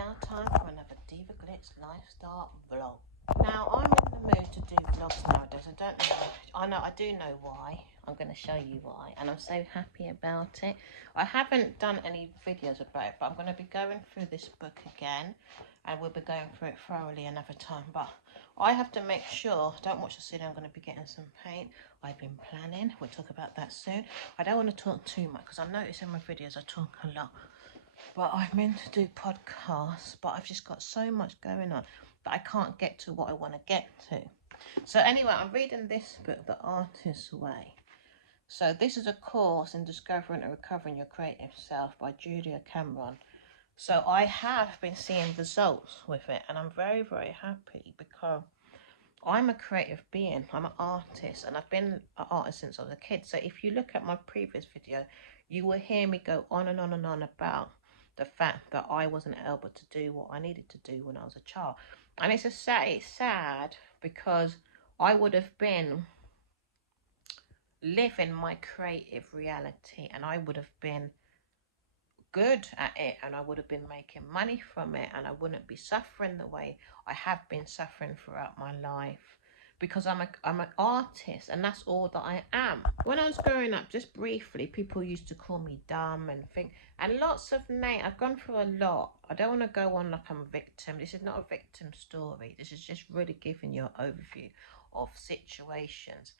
now time for another Diva Glitz lifestyle vlog. Now I'm in the mood to do vlogs nowadays. I don't know why. I do know why. I'm going to show you why, and I'm so happy about it. I haven't done any videos about it, but I'm going to be going through this book again, and we'll be going through it thoroughly another time. But I have to make sure, don't watch the scene, I'm going to be getting some paint. I've been planning, we'll talk about that soon. I don't want to talk too much because I notice in my videos I talk a lot. But I meant to do podcasts, but I've just got so much going on that I can't get to what I want to get to. So anyway, I'm reading this book, The Artist's Way. So this is a course in discovering and recovering your creative self by Julia Cameron. So I have been seeing results with it, and I'm very, very happy because I'm a creative being. I'm an artist, and I've been an artist since I was a kid. So if you look at my previous video, you will hear me go on and on and on about the fact that I wasn't able to do what I needed to do when I was a child. And it's sad because I would have been living my creative reality, and I would have been good at it, and I would have been making money from it, and I wouldn't be suffering the way I have been suffering throughout my life, because I'm an artist, and that's all that I am. When I was growing up, just briefly, people used to call me dumb and lots of names. I've gone through a lot. I don't want to go on like I'm a victim. This is not a victim story. This is just really giving you an overview of situations.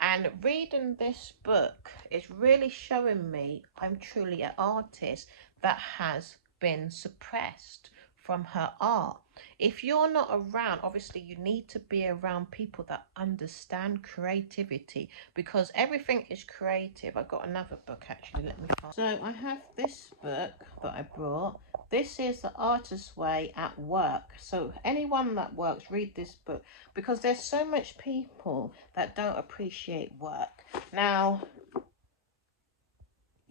And reading this book is really showing me I'm truly an artist that has been suppressed from her art. If you're not around, obviously you need to be around people that understand creativity, because everything is creative. I've got another book actually, let me find. So I have this book that I brought. This is The Artist's Way at Work. So anyone that works, read this book, because there's so much people that don't appreciate work. Now,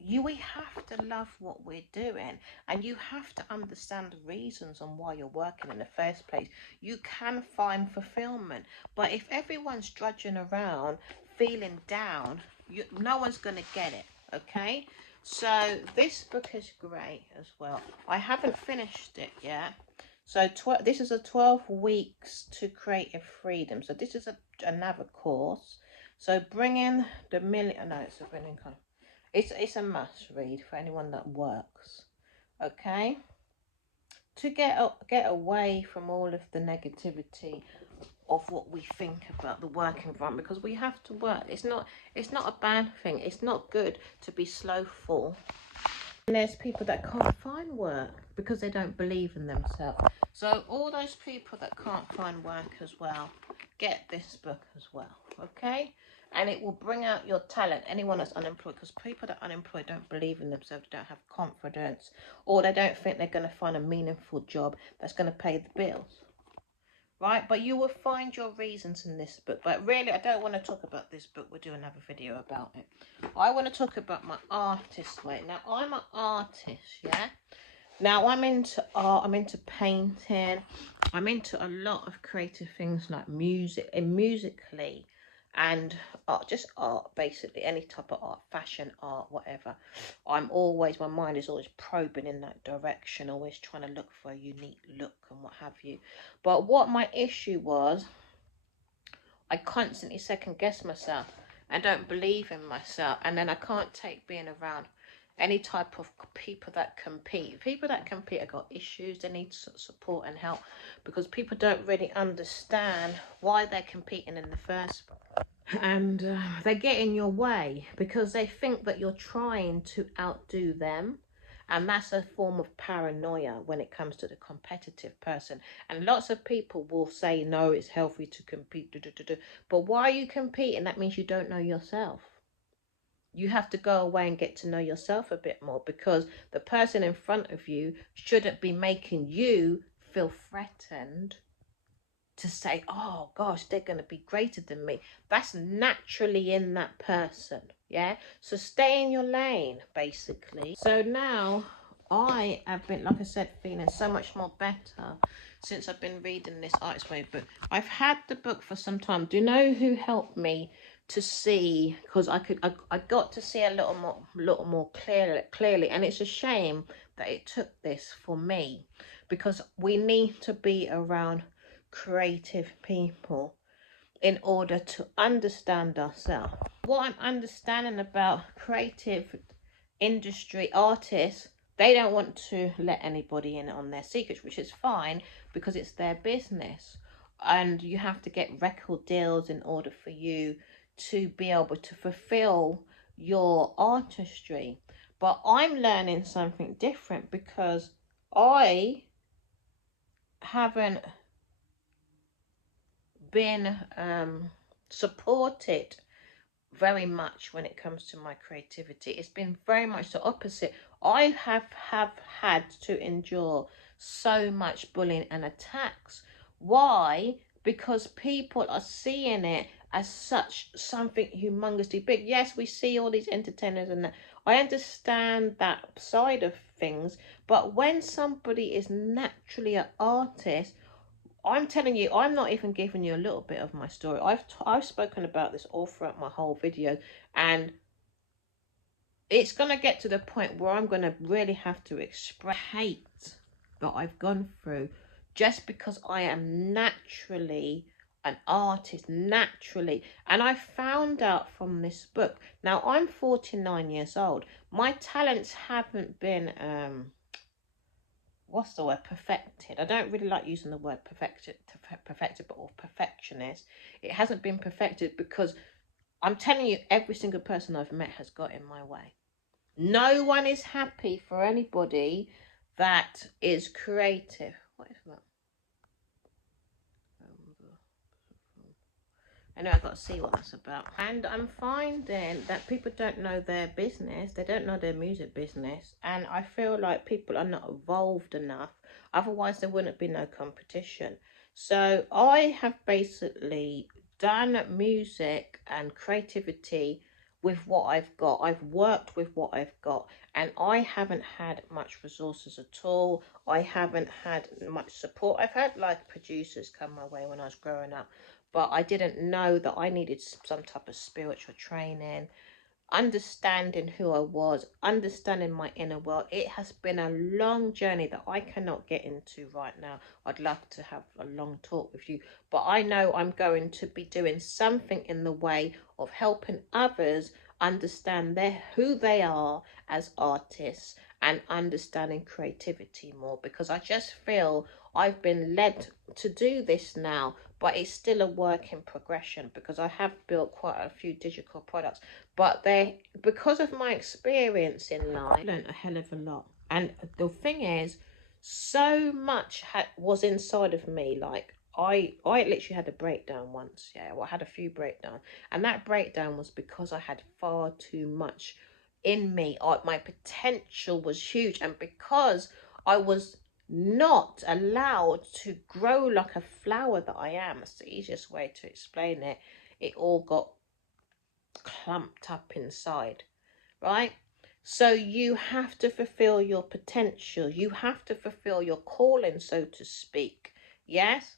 we have to love what we're doing, and you have to understand the reasons on why you're working in the first place. You can find fulfillment, but if everyone's drudging around feeling down, no one's going to get it, okay? So this book is great as well. I haven't finished it yet. So this is a 12 weeks to creative freedom. So this is another course. So bringing the million, no, it's a brilliant kind of, it's a must read for anyone that works, okay? To get away from all of the negativity of what we think about the work environment, because we have to work. It's not a bad thing. It's not good to be slowful. And there's people that can't find work because they don't believe in themselves. So all those people that can't find work as well, get this book as well, okay? And it will bring out your talent. Anyone that's unemployed, because people that are unemployed don't believe in themselves, don't have confidence, or they don't think they're going to find a meaningful job that's going to pay the bills, right? But you will find your reasons in this book. But really, I don't want to talk about this book. We'll do another video about it. I want to talk about my artist way. Now, I'm an artist, yeah? Now, I'm into art, I'm into painting, I'm into a lot of creative things like music, and musically, and art, just art, basically, any type of art, fashion art, whatever. My mind is always probing in that direction, always trying to look for a unique look and what have you. But what my issue was, I constantly second guess myself and don't believe in myself, and then I can't take being around any type of people that compete. People that compete have got issues. They need support and help, because people don't really understand why they're competing in the first place. And they get in your way because they think that you're trying to outdo them. And that's a form of paranoia when it comes to the competitive person. And lots of people will say, no, it's healthy to compete. But why are you competing? That means you don't know yourself. You have to go away and get to know yourself a bit more, because the person in front of you shouldn't be making you feel threatened to say, oh gosh, they're going to be greater than me. That's naturally in that person, yeah? So stay in your lane, basically. So now I have been, like I said, feeling so much more better since I've been reading this Artist's Way book. I've had the book for some time. Do you know who helped me to see? Because I got to see a little more clearly, and it's a shame that it took this for me, because we need to be around creative people in order to understand ourselves. What I'm understanding about creative industry artists, they don't want to let anybody in on their secrets, which is fine because it's their business. And you have to get record deals in order for you to be able to fulfill your artistry. But I'm learning something different because I haven't been supported very much when it comes to my creativity. It's been very much the opposite. I have had to endure so much bullying and attacks. Why? Because people are seeing it as such something humongously big. Yes, we see all these entertainers and that. I understand that side of things, but when somebody is naturally an artist, I'm telling you, I'm not even giving you a little bit of my story. I've spoken about this all throughout my whole video, and it's going to get to the point where I'm going to really have to express hate that I've gone through just because I am naturally an artist, naturally. And I found out from this book. Now, I'm 49 years old. My talents haven't been what's the word, perfected. I don't really like using the word perfected or perfectionist. It hasn't been perfected because I'm telling you, every single person I've met has got in my way. No one is happy for anybody that is creative. What is that? I know I've got to see what that's about. And I'm finding that people don't know their business. They don't know their music business. And I feel like people are not evolved enough. Otherwise, there wouldn't be no competition. So I have basically done music and creativity with what I've got. I've worked with what I've got. And I haven't had much resources at all. I haven't had much support. I've had like producers come my way when I was growing up, but I didn't know that I needed some type of spiritual training, understanding who I was, understanding my inner world. It has been a long journey that I cannot get into right now. I'd love to have a long talk with you, but I know I'm going to be doing something in the way of helping others understand who they are as artists and understanding creativity more, because I just feel I've been led to do this now, but it's still a work in progression because I have built quite a few digital products, but because of my experience in life, I learned a hell of a lot. And the thing is, so much was inside of me. Like I literally had a breakdown once. Yeah, well, I had a few breakdowns, and that breakdown was because I had far too much in me. My potential was huge, and because I was not allowed to grow like a flower that I am, that's the easiest way to explain it. It all got clumped up inside, right? So you have to fulfill your potential. You have to fulfill your calling, so to speak. Yes?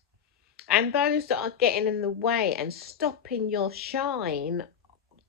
And those that are getting in the way and stopping your shine,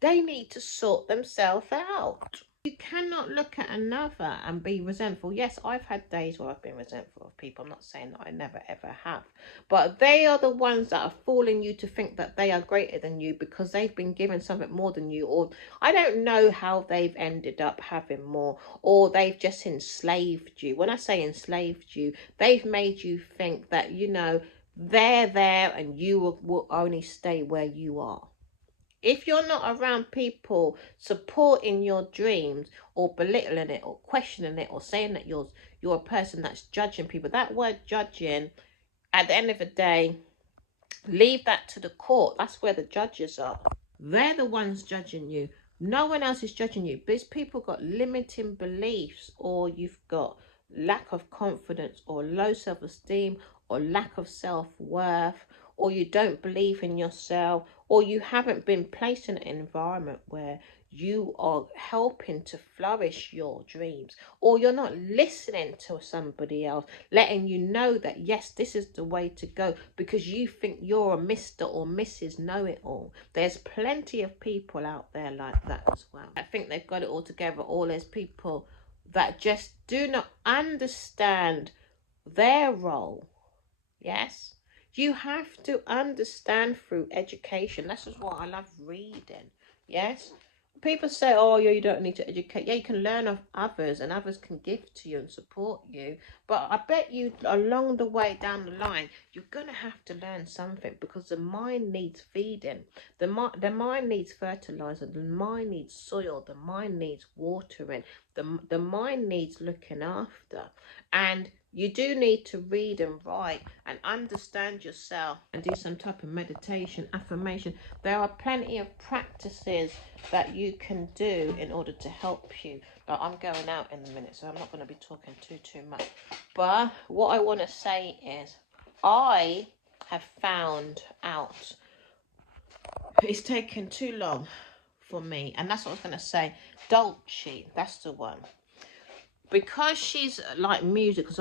they need to sort themselves out. You cannot look at another and be resentful. Yes, I've had days where I've been resentful of people. I'm not saying that I never ever have. But they are the ones that are fooling you to think that they are greater than you because they've been given something more than you. Or I don't know how they've ended up having more. Or they've just enslaved you. When I say enslaved you, they've made you think that, you know, they're there and you will only stay where you are. If you're not around people supporting your dreams or belittling it or questioning it or saying that you're a person that's judging people, that word judging, at the end of the day, leave that to the court. That's where the judges are. They're the ones judging you. No one else is judging you. These people got limiting beliefs, or you've got lack of confidence or low self-esteem or lack of self-worth, or you don't believe in yourself, or you haven't been placed in an environment where you are helping to flourish your dreams, or you're not listening to somebody else letting you know that yes, this is the way to go because you think you're a Mr. or Mrs. Know-it-all. There's plenty of people out there like that as well. I think they've got it all together. All those people that just do not understand their role. Yes, you have to understand through education. This is why I love reading. Yes, people say, oh, yeah, you don't need to educate. Yeah, you can learn of others, and others can give to you and support you. But I bet you along the way down the line, you're going to have to learn something, because the mind needs feeding. The mind needs fertilizer. The mind needs soil. The mind needs watering. The mind needs looking after. And you do need to read and write and understand yourself and do some type of meditation, affirmation. There are plenty of practices that you can do in order to help you. But I'm going out in a minute, so I'm not going to be talking too much. But what I want to say is, I have found out it's taken too long for me, and that's what I was going to say. Dolce, that's the one. Because she's like music, because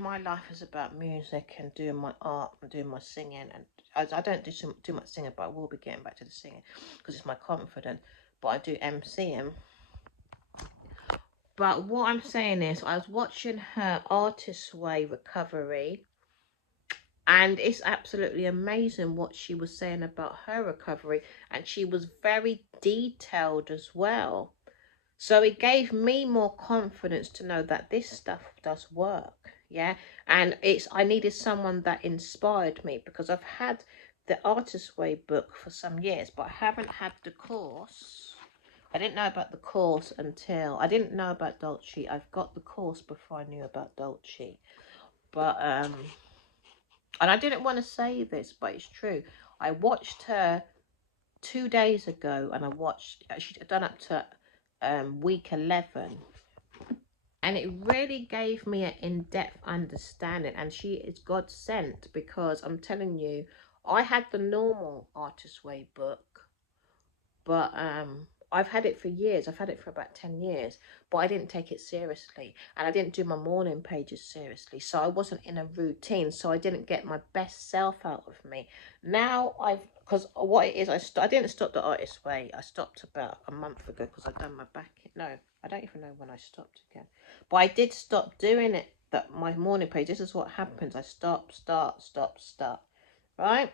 my life is about music and doing my art and doing my singing, and I don't do too much singing, but I will be getting back to the singing because it's my confidence. But I do MCing. But what I'm saying is, I was watching her Artist Way recovery, and it's absolutely amazing what she was saying about her recovery, and she was very detailed as well. So it gave me more confidence to know that this stuff does work. Yeah. And I needed someone that inspired me, because I've had the Artist Way book for some years, but I haven't had the course. I didn't know about the course until I didn't know about Dolce. I've got the course before I knew about Dolce. But and I didn't want to say this, but it's true. I watched her 2 days ago, and she'd done up to week 11, and it really gave me an in-depth understanding, and she is God sent, because I'm telling you, I had the normal Artist Way book, but I've had it for years. I've had it for about 10 years, but I didn't take it seriously, and I didn't do my morning pages seriously, so I wasn't in a routine, so I didn't get my best self out of me. Now because what it is, I didn't stop the Artist Way. I stopped about a month ago because I'd done my back. No, I don't even know when I stopped again, but I did stop doing it. That my morning page. This is what happens. I stop, right?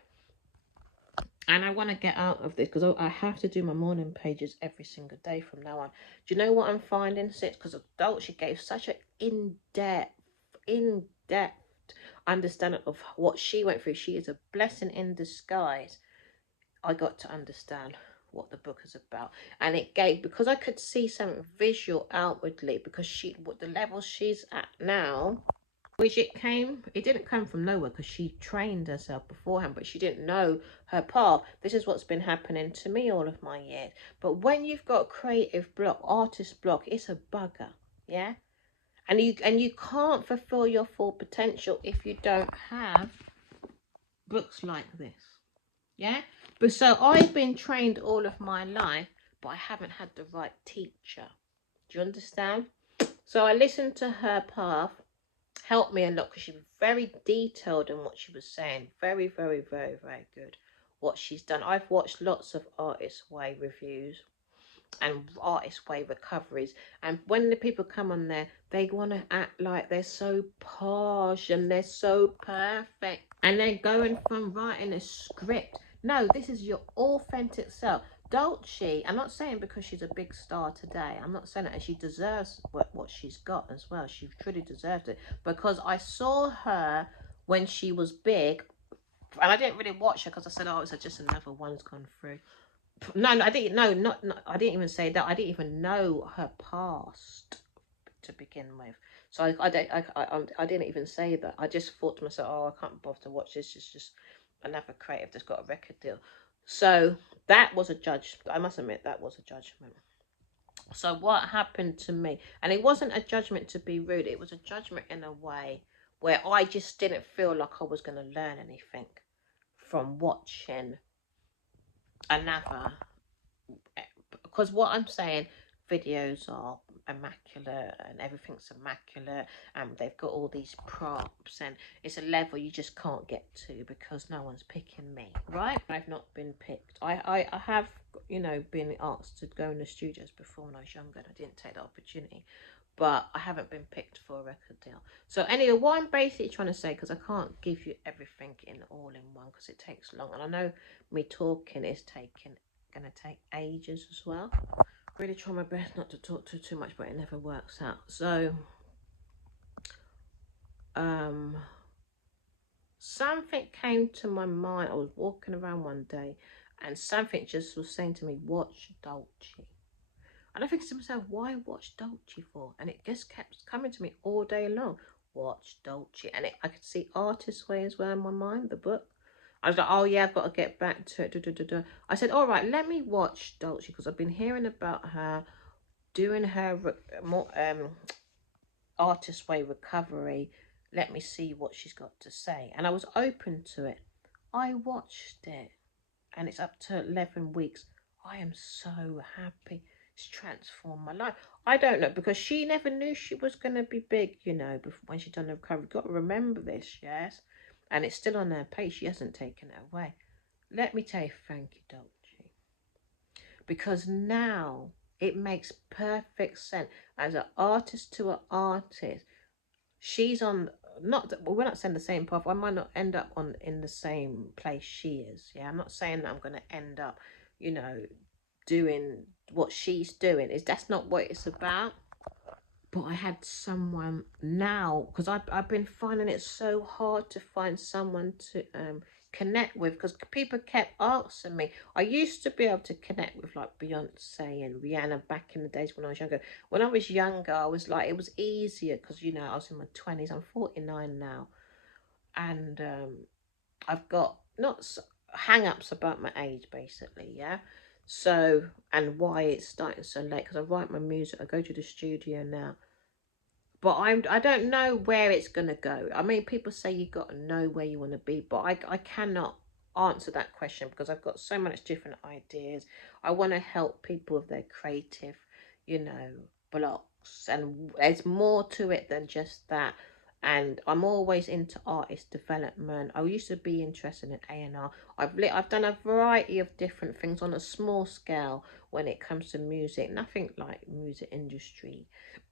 And I want to get out of this, because I have to do my morning pages every single day from now on. Do you know what I'm finding? Because Dolce gave such an in-depth understanding of what she went through. She is a blessing in disguise. I got to understand what the book is about, and it gave, because I could see something visual outwardly, because the level she's at now, which it didn't come from nowhere, because she trained herself beforehand, but she didn't know her path. This is what's been happening to me all of my years. But when you've got creative block, artist block, it's a bugger. Yeah. And you can't fulfill your full potential if you don't have books like this. Yeah. But so I've been trained all of my life, but I haven't had the right teacher. Do you understand? So I listened to her path. Helped me a lot, because she was very detailed in what she was saying. Very, very, very, very good what she's done. I've watched lots of Artist Way reviews and Artist Way recoveries, and when the people come on there, they want to act like they're so posh and they're so perfect, and they're going from writing a script. No, this is your authentic self. Dolce, I'm not saying because she's a big star today, I'm not saying that, and she deserves what she's got as well. She truly deserved it, because I saw her when she was big, and I didn't really watch her because I said, oh, it's just another one's gone through. No, I didn't. No, not. I didn't even say that. I didn't even know her past to begin with. So I didn't even say that. I just thought to myself, oh, I can't bother to watch this. It's just another creative that's got a record deal. So that was a judge. I must admit, that was a judgment. So what happened to me, and it wasn't a judgment to be rude, it was a judgment in a way where I just didn't feel like I was going to learn anything from watching another, because what I'm saying, videos are immaculate and everything's immaculate, and they've got all these props, and it's a level you just can't get to because no one's picking me, right? I've not been picked. I have, been asked to go in the studios before when I was younger, and I didn't take the opportunity. but I haven't been picked for a record deal. So anyway, what I'm basically trying to say, because I can't give you everything in all in one because it takes long, and I know me talking is gonna take ages as well. Really try my best not to talk too much, but it never works out. So something came to my mind. I was walking around one day and something just was saying to me, watch Dolce. And I think to myself, why watch Dolce for? And it just kept coming to me all day long. Watch Dolce. And I could see Artist's Way as well in my mind, the book. I was like, oh yeah, I've got to get back to it. I said, all right, let me watch Dolce because I've been hearing about her doing her more Artist's Way recovery. Let me see what she's got to say. And I was open to it. I watched it and it's up to 11 weeks. I am so happy. It's transformed my life. I don't know, because she never knew she was going to be big, you know, when she done the recovery. Got to remember this, yes? And it's still on her page. She hasn't taken it away. Let me tell you, thank you, Dolce. Because now it makes perfect sense. As an artist to an artist, she's on, not that we're not saying the same path. I might not end up in the same place she is. Yeah, I'm not saying that I'm going to end up, you know, doing what she's doing. That's not what it's about. But I had someone now, because I've been finding it so hard to find someone to connect with, because people kept asking me. I used to be able to connect with like Beyonce and Rihanna back in the days when I was younger. When I was younger, I was like, it was easier because, you know, I was in my 20s. I'm 49 now. And I've got not hang-ups about my age, basically, yeah? So, and why it's starting so late, because I write my music, I go to the studio now. But I don't know where it's going to go. I mean, people say you got to know where you want to be, but I cannot answer that question because I've got so much different ideas. I want to help people with their creative, you know, blocks, and there's more to it than just that. And I'm always into artist development. I used to be interested in A&R. I've done a variety of different things on a small scale when it comes to music. Nothing like music industry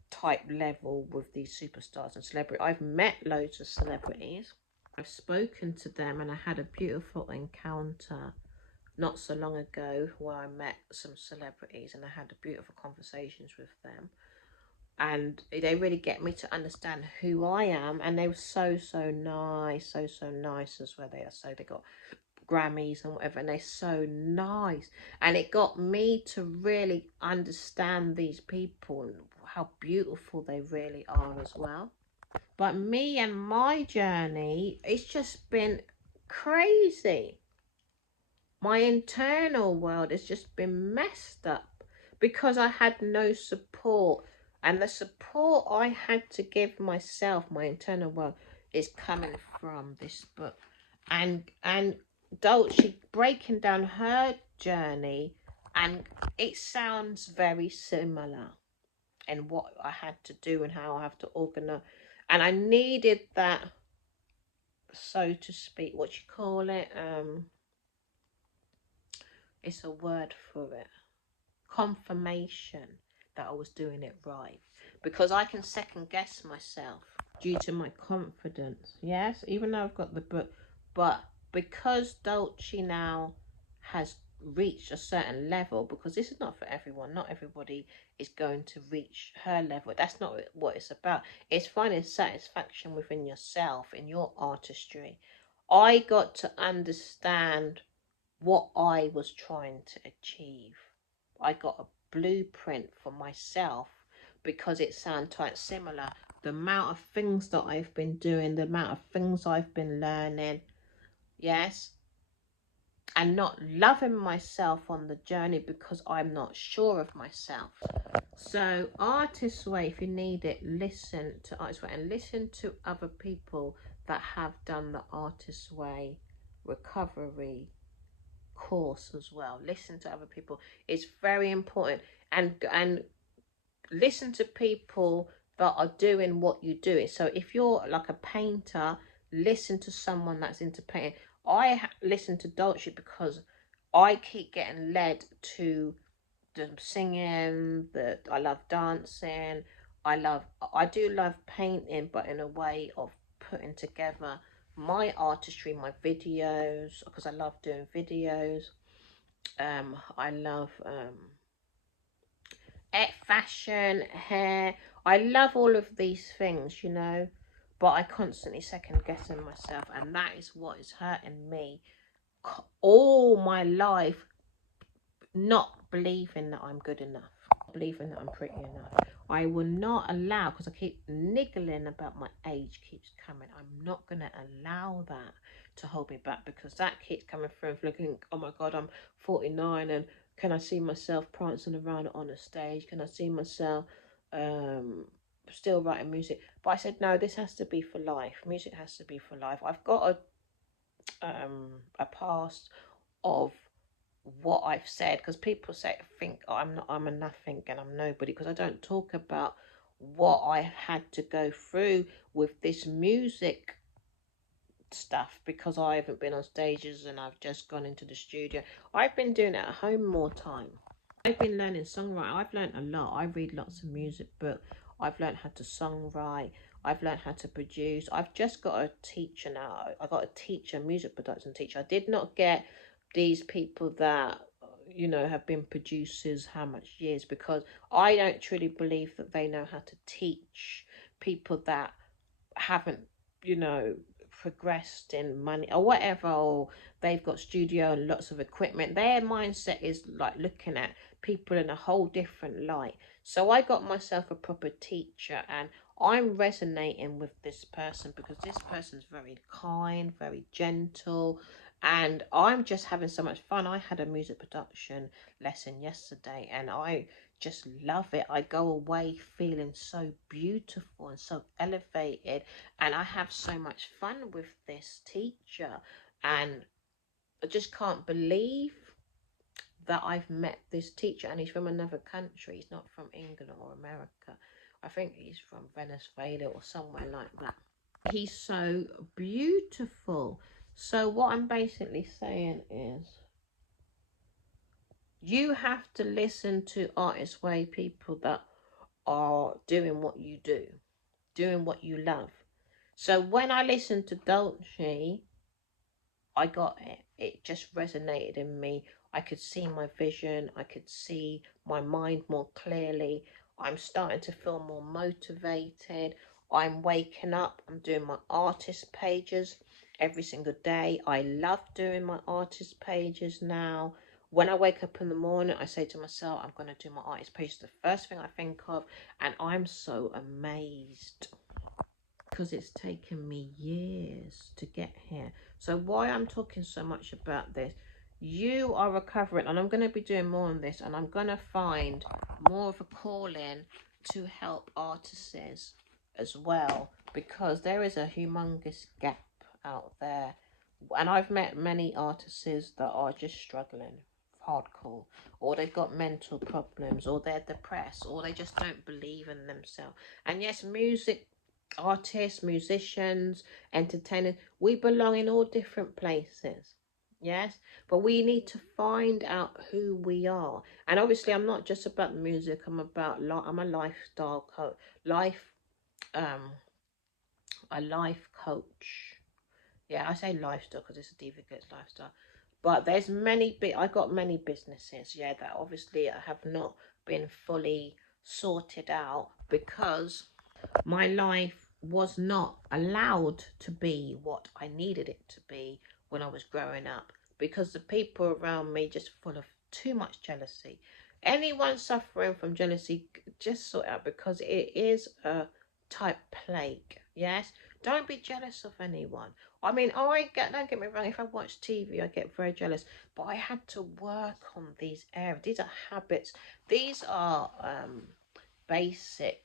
type level with these superstars and celebrities. I've met loads of celebrities. I've spoken to them and I had a beautiful encounter not so long ago where I met some celebrities and I had beautiful conversations with them. And they really get me to understand who I am, and they were so nice, so nice as well. They got Grammys and whatever, and they're so nice, and it got me to really understand these people and how beautiful they really are as well. But me and my journey, it's just been crazy. My internal world has just been messed up because I had no support, and the support I had to give myself, my internal world, is coming from this book. And Dolce breaking down her journey, and it sounds very similar in what I had to do and how I have to organize. And I needed that, so to speak, what you call it, it's a word for it, confirmation that I was doing it right, because I can second guess myself due to my confidence. Yes, even though I've got the book, but because Dolce now has reached a certain level, because this is not for everyone, not everybody is going to reach her level. That's not what it's about. It's finding satisfaction within yourself, in your artistry. I got to understand what I was trying to achieve. I got a blueprint for myself, because it sounds quite similar. The amount of things that I've been doing, the amount of things I've been learning, yes, and not loving myself on the journey because I'm not sure of myself. So Artist's Way, if you need it, listen to Artist's Way and listen to other people that have done the Artist's Way recovery course as well. Listen to other people. It's very important. And listen to people that are doing what you're doing. So if you're like a painter, listen to someone that's into painting. I listen to Dolce because I keep getting led to the singing, I love dancing, I do love painting, but in a way of putting together my artistry, my videos, because I love doing videos. I love fashion, hair. I love all of these things, you know, but I constantly second guessing myself, and that is what is hurting me all my life, not believing that I'm good enough, believing that I'm pretty enough. I will not allow, because I keep niggling about my age keeps coming. I'm not going to allow that to hold me back, because that keeps coming through, looking, oh my God, I'm 49, and can I see myself prancing around on a stage? Can I see myself still writing music? But I said, no, this has to be for life. Music has to be for life. I've got a past of what I've said, because people think, oh, I'm a nothing and I'm nobody, because I don't talk about what I had to go through with this music stuff, because I haven't been on stages and I've just gone into the studio. I've been doing it at home more time. I've been learning songwriting. I've learned a lot. I read lots of music books. I've learned how to songwrite. I've learned how to produce. I've just got a teacher now. I got a teacher, music production teacher. I did not get these people that, you know, have been producers how much years, because I don't truly believe that they know how to teach people that haven't, you know, progressed in money or whatever, or they've got studio and lots of equipment. Their mindset is like looking at people in a whole different light. So I got myself a proper teacher, and I'm resonating with this person because this person's very kind, very gentle, and I'm just having so much fun. I had a music production lesson yesterday, and I just love it. I go away feeling so beautiful and so elevated, and I have so much fun with this teacher, and I just can't believe that I've met this teacher, and he's from another country. He's not from England or America. I think he's from Venezuela or somewhere like that. He's so beautiful. So what I'm basically saying is, you have to listen to artists, way people that are doing what you do, doing what you love. So when I listened to Dolce, I got it. It just resonated in me. I could see my vision. I could see my mind more clearly. I'm starting to feel more motivated. I'm waking up. I'm doing my artist pages every single day. I love doing my artist pages now. When I wake up in the morning, I say to myself, I'm going to do my artist pages. The first thing I think of, and I'm so amazed, because it's taken me years to get here. So why I'm talking so much about this, you are recovering, and I'm going to be doing more on this, and I'm going to find more of a calling to help artists as well, because there is a humongous gap out there, and I've met many artists that are just struggling hardcore, or they've got mental problems, or they're depressed, or they just don't believe in themselves. And yes, music artists, musicians, entertainers, we belong in all different places. Yes, but we need to find out who we are. And obviously, I'm not just about music. I'm I'm a lifestyle coach, um, a life coach. Yeah, I say lifestyle because it's a diva gets lifestyle. But there's I got many businesses, yeah, that obviously have not been fully sorted out, because my life was not allowed to be what I needed it to be when I was growing up, because the people around me just full of too much jealousy. Anyone suffering from jealousy, just sort out, because it is a type plague. Yes, don't be jealous of anyone. I mean, don't get me wrong, if I watch TV I get very jealous, but I had to work on these areas. These are habits. These are basic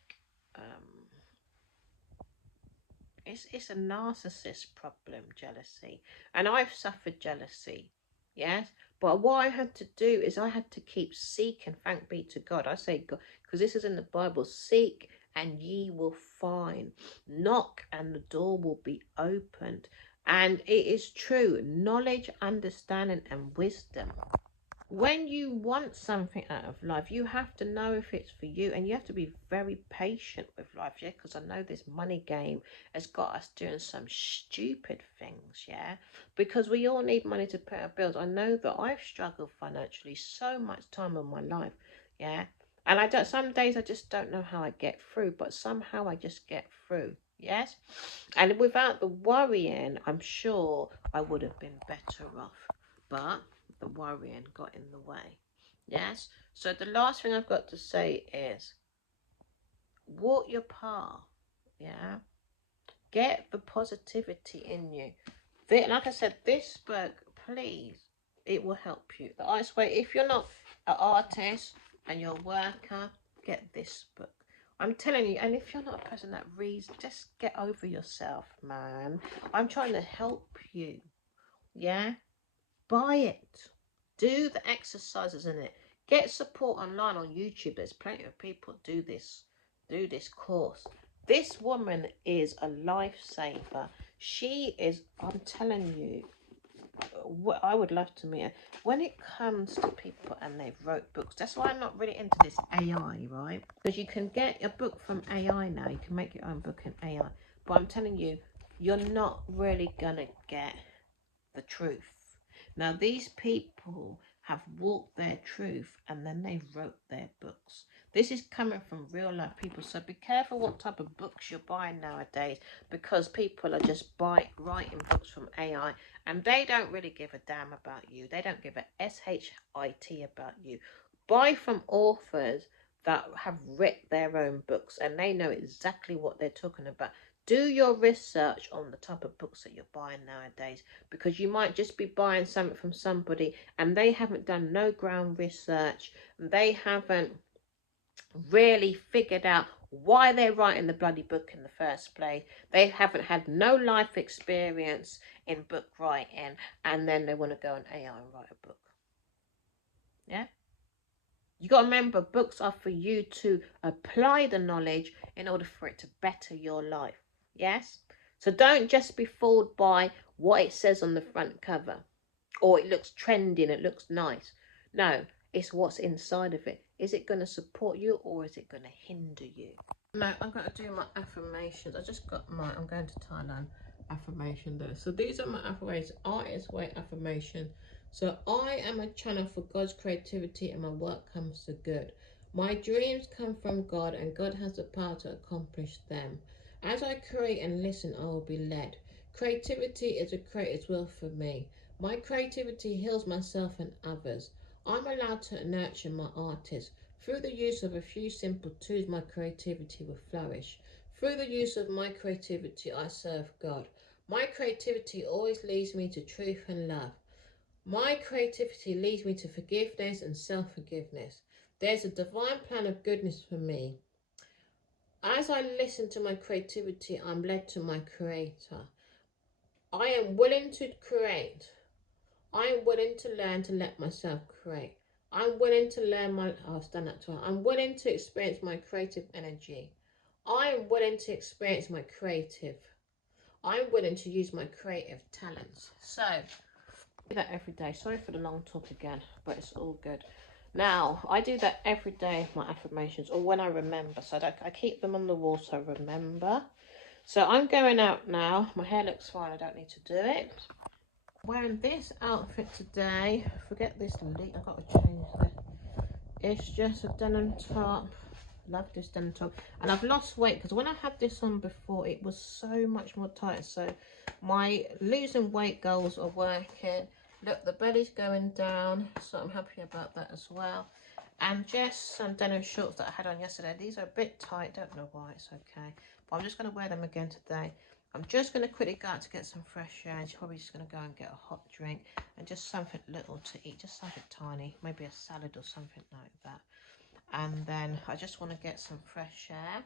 it's a narcissist problem, jealousy, and I've suffered jealousy, yes. But what I had to do is I had to keep seeking. Thank be to God. I say God, because this is in the Bible. Seek and ye will find. Knock and the door will be opened. And it is true. Knowledge, understanding, and wisdom when you want something out of life, you have to know if it's for you, and you have to be very patient with life, yeah, because I know this money game has got us doing some stupid things, yeah, because we all need money to pay our bills. I know that I've struggled financially so much time in my life, yeah, and I don't, some days I just don't know how I get through, but somehow I just get through, yes, and without the worrying, I'm sure I would have been better off, but the worrying got in the way. Yes? So the last thing I've got to say is walk your path. Yeah? Get the positivity in you. Like I said, this book, please, it will help you. The Ice Way, if you're not an artist and you're a worker, get this book. I'm telling you, and if you're not a person that reads, just get over yourself, man. I'm trying to help you. Yeah? Buy it. Do the exercises in it. Get support online on YouTube. There's plenty of people do this course. This woman is a lifesaver. She is, I'm telling you, what I would love to meet her. When it comes to people and they've wrote books, that's why I'm not really into this AI, right? Because you can get a book from AI now. You can make your own book in AI. But I'm telling you, you're not really gonna get the truth. Now, these people have walked their truth and then they wrote their books. This is coming from real life people. So be careful what type of books you're buying nowadays, because people are just writing books from AI and they don't really give a damn about you. They don't give a SHIT about you. Buy from authors that have written their own books and they know exactly what they're talking about. Do your research on the type of books that you're buying nowadays, because you might just be buying something from somebody and they haven't done no ground research. They haven't really figured out why they're writing the bloody book in the first place. They haven't had no life experience in book writing, and then they want to go on AI and write a book. Yeah? You got to remember, books are for you to apply the knowledge in order for it to better your life. Yes? So don't just be fooled by what it says on the front cover. Or it looks trendy and it looks nice. No, it's what's inside of it. Is it going to support you or is it going to hinder you? No, I'm going to do my affirmations. I just got I'm going to Thailand affirmation there. So these are my affirmations. Artist Way affirmation. So I am a channel for God's creativity and my work comes to good. My dreams come from God and God has the power to accomplish them. As I create and listen, I will be led. Creativity is a creator's will for me. My creativity heals myself and others. I'm allowed to nurture my artist. Through the use of a few simple tools, my creativity will flourish. Through the use of my creativity, I serve God. My creativity always leads me to truth and love. My creativity leads me to forgiveness and self-forgiveness. There's a divine plan of goodness for me. As I listen to my creativity, I'm led to my creator. I am willing to create. I am willing to learn to let myself create. I'm willing to learn I've done that twice. I'm willing to experience my creative energy. I am willing to experience my creative. I'm willing to use my creative talents. So, I do that every day. Sorry for the long talk again, but it's all good. Now, I do that every day, my affirmations, or when I remember. So I keep them on the wall so I remember. So I'm going out now. My hair looks fine. I don't need to do it. Wearing this outfit today. Forget this leak. I've got to change this. It's just a denim top. Love this denim top. And I've lost weight because when I had this on before, it was so much more tight. So my losing weight goals are working. Look, the belly's going down. So I'm happy about that as well. And just some denim shorts that I had on yesterday. These are a bit tight. Don't know why. It's okay. But I'm just going to wear them again today. I'm just going to quickly go out to get some fresh air. And she's probably just going to go and get a hot drink and just something little to eat, just something tiny, maybe a salad or something like that. And then I just want to get some fresh air.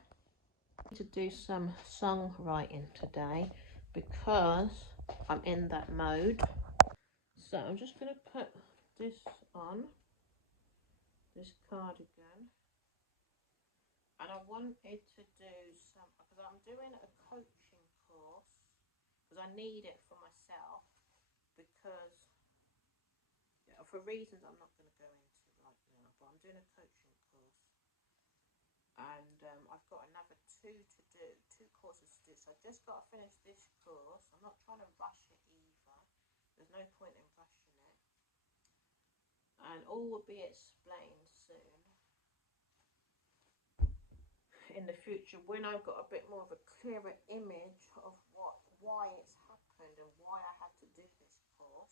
To do some songwriting today because I'm in that mode. So I'm just going to put this on, this cardigan. And I wanted to do some, because I'm doing a coaching course, because I need it for myself, because for reasons I'm not going to go into right now, but I'm doing a coaching course, and I've got another two courses to do. So I've just got to finish this course. I'm not trying to rush it either. There's no point in rushing it, and all will be explained soon in the future when I've got a bit more of a clearer image of why it's happened and why I had to do this course,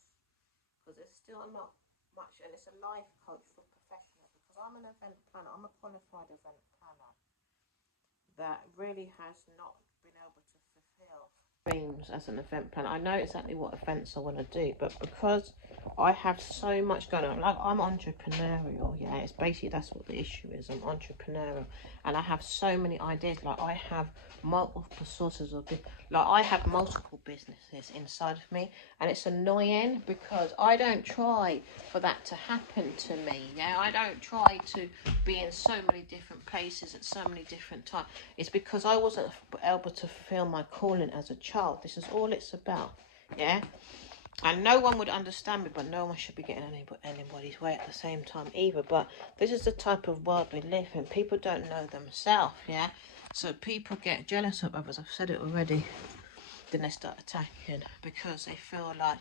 because there's still not much, and it's a life coach for professionals, because I'm an event planner, I'm a qualified event planner that really has not been able to fulfill dreams as an event planner. I know exactly what events I want to do, but because I have so much going on, like I'm entrepreneurial, yeah, it's basically, that's what the issue is. I'm entrepreneurial, and I have so many ideas. Like I have multiple sources of like I have multiple businesses inside of me, and it's annoying because I don't try for that to happen to me. Yeah, I don't try to be in so many different places at so many different times. It's because I wasn't able to fulfill my calling as a child. This is all it's about. Yeah. And no one would understand me, but no one should be getting anybody's way at the same time either. But this is the type of world we live in. People don't know themselves, yeah? So people get jealous of others. I've said it already. Then they start attacking because they feel like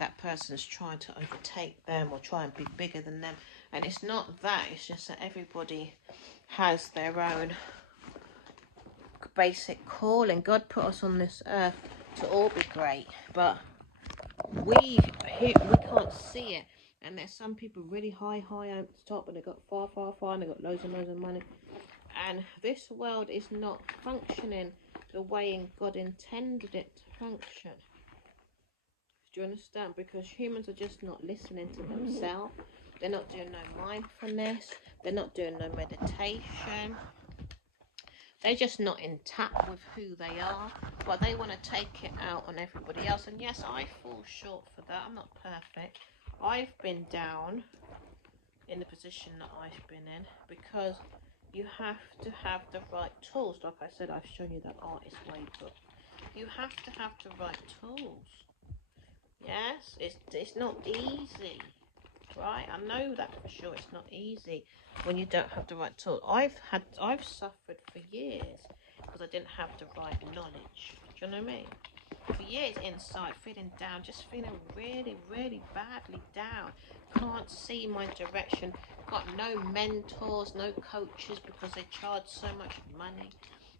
that person's trying to overtake them or try and be bigger than them. And it's not that. It's just that everybody has their own basic calling. God put us on this earth to all be great, but we can't see it. And there's some people really high at the top, and they got far, and they got loads and loads of money. And this world is not functioning the way God intended it to function. Do you understand? Because humans are just not listening to themselves. They're not doing no mindfulness. They're not doing no meditation. They're just not in tap with who they are, but they want to take it out on everybody else. And yes, I fall short for that. I'm not perfect. I've been down in the position that I've been in because you have to have the right tools. Like I said, I've shown you that Artist Way book. You have to have the right tools. Yes, it's not easy. Right, I know that for sure. It's not easy when you don't have the right tool. I've suffered for years because I didn't have the right knowledge. Do you know what I mean? For years inside, feeling down, just feeling really, really badly down. Can't see my direction. Got no mentors, no coaches because they charge so much money.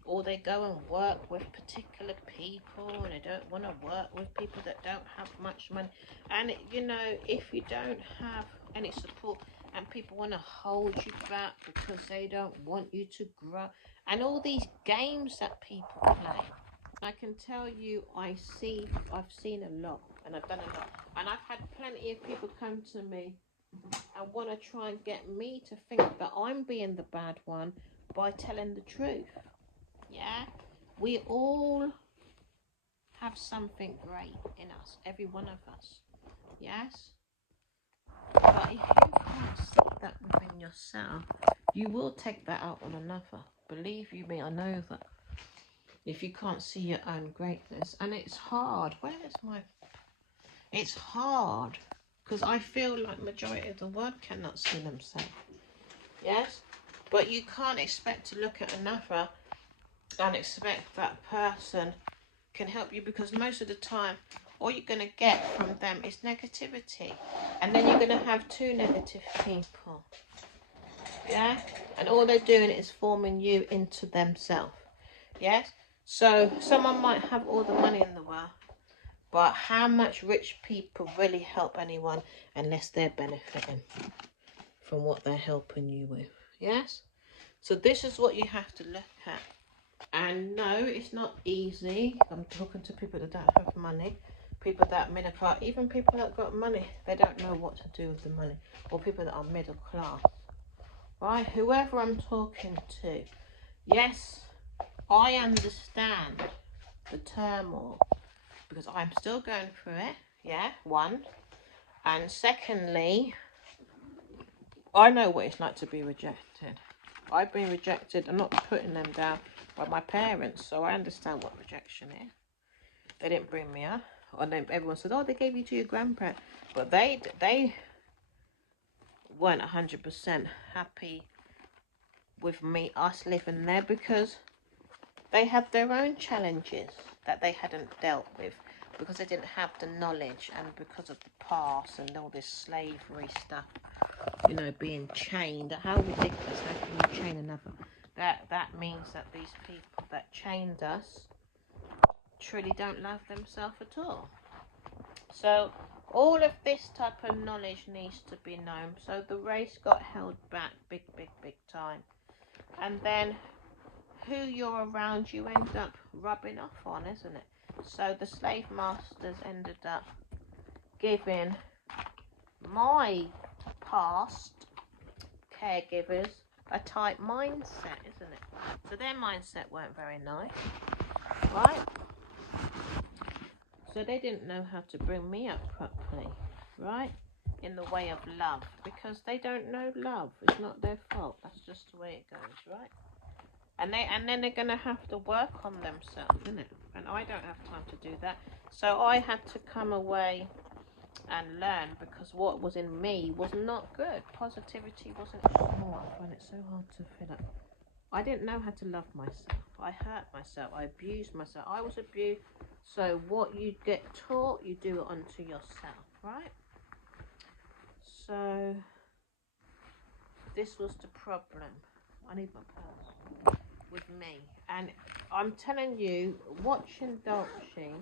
Or they go and work with particular people and they don't want to work with people that don't have much money. And you know, if you don't have any support and people want to hold you back because they don't want you to grow, and all these games that people play, I can tell you, I've seen a lot, and I've done a lot, and I've had plenty of people come to me and want to try and get me to think that I'm being the bad one by telling the truth. Yeah, we all have something great in us, every one of us. Yes, but if you can't see that within yourself, you will take that out on another. Believe you me, I know that. If you can't see your own greatness, and it's hard. It's hard because I feel like majority of the world cannot see themselves. Yes, but you can't expect to look at another and expect that person can help you, because most of the time all you're going to get from them is negativity, and then you're going to have two negative people, yeah, and all they're doing is forming you into themselves. Yes, so someone might have all the money in the world, but how much rich people really help anyone unless they're benefiting from what they're helping you with? Yes, so this is what you have to look at. And no, it's not easy. I'm talking to people that don't have money, people that are middle class, even people that got money, they don't know what to do with the money, or people that are middle class, right? Whoever I'm talking to, yes, I understand the turmoil because I'm still going through it, yeah, one. And secondly, I know what it's like to be rejected. I've been rejected. I'm not putting them down by my parents, so I understand what rejection is. They didn't bring me up, or then everyone said, "Oh, they gave you to your grandparents," but they weren't 100% happy with us living there, because they had their own challenges that they hadn't dealt with, because they didn't have the knowledge, and because of the past and all this slavery stuff, you know, being chained. How ridiculous. How can you chain another? That means that these people that chained us truly don't love themselves at all. So all of this type of knowledge needs to be known. So the race got held back big time. And then who you're around, you end up rubbing off on, isn't it? So the slave masters ended up giving my past caregivers a type mindset, isn't it? So their mindset weren't very nice, right? So they didn't know how to bring me up properly, right? In the way of love, because they don't know love. It's not their fault. That's just the way it goes, right? And then they're gonna have to work on themselves, isn't it? And I don't have time to do that. So I had to come away and learn, because what was in me was not good. Positivity wasn't. Oh, I find it so hard to fill up. I didn't know how to love myself. I hurt myself. I abused myself. I was abused. So what you get taught, you do it onto yourself, right? So this was the problem. I need my purse. With me. And I'm telling you, watching Dolce.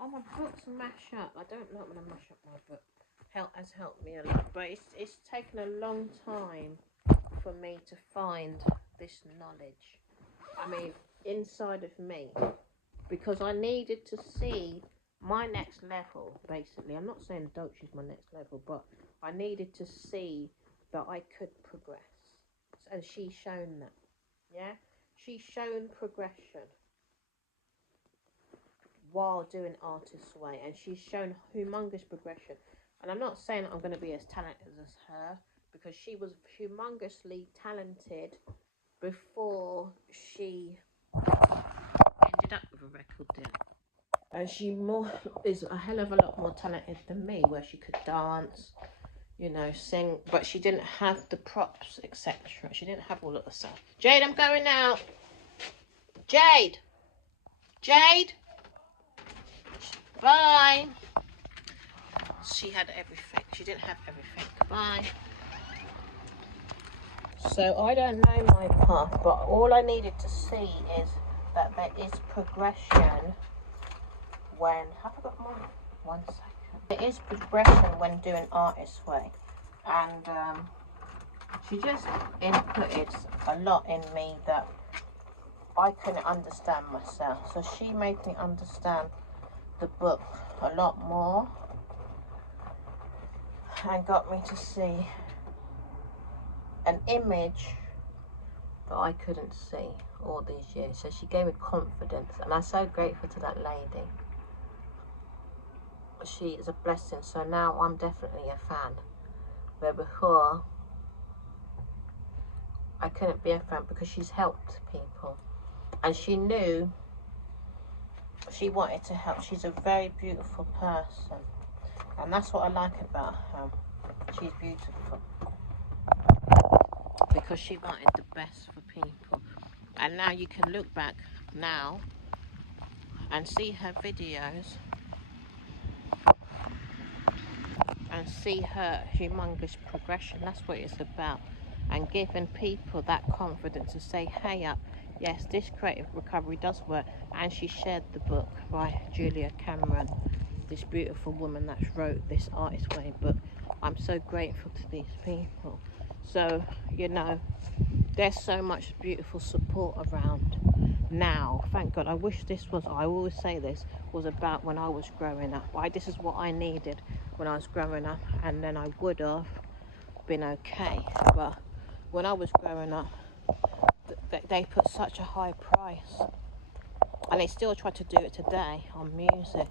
Oh, my books mash up. I don't like when I mash up my book. Has helped me a lot. But it's taken a long time for me to find this knowledge. I mean, inside of me. Because I needed to see my next level, basically. I'm not saying Dolce is my next level, but I needed to see that I could progress. And she's shown that. Yeah? She's shown progression while doing Artist's Way, and she's shown humongous progression. And I'm not saying that I'm going to be as talented as her, because she was humongously talented before she ended up with a record deal. And she is a hell of a lot more talented than me, where she could dance, you know, sing, but she didn't have the props, etc. She didn't have all of the stuff. Jade, I'm going now. Jade! Jade! Bye! She had everything. She didn't have everything. Bye. So I don't know my path, but all I needed to see is that there is progression when... Have I got mine? 1 second. There is progression when doing Artist's Way. And she just inputted a lot in me that I couldn't understand myself. So she made me understand the book a lot more and got me to see an image that I couldn't see all these years. So she gave me confidence, and I'm so grateful to that lady. She is a blessing. So now I'm definitely a fan, where before I couldn't be a fan, because she's helped people and she knew she wanted to help. She's a very beautiful person, and that's what I like about her. She's beautiful because she wanted the best for people. And now you can look back now and see her videos and see her humongous progression. That's what it's about. And giving people that confidence to say, hey up, yes, this creative recovery does work. And she shared the book by Julia Cameron, this beautiful woman that wrote this Artist's Way book. I'm so grateful to these people. So, you know, there's so much beautiful support around now. Thank God. I wish this was, I always say this, was about when I was growing up. This is what I needed when I was growing up, and then I would have been okay. But when I was growing up, they put such a high price, and they still try to do it today on music,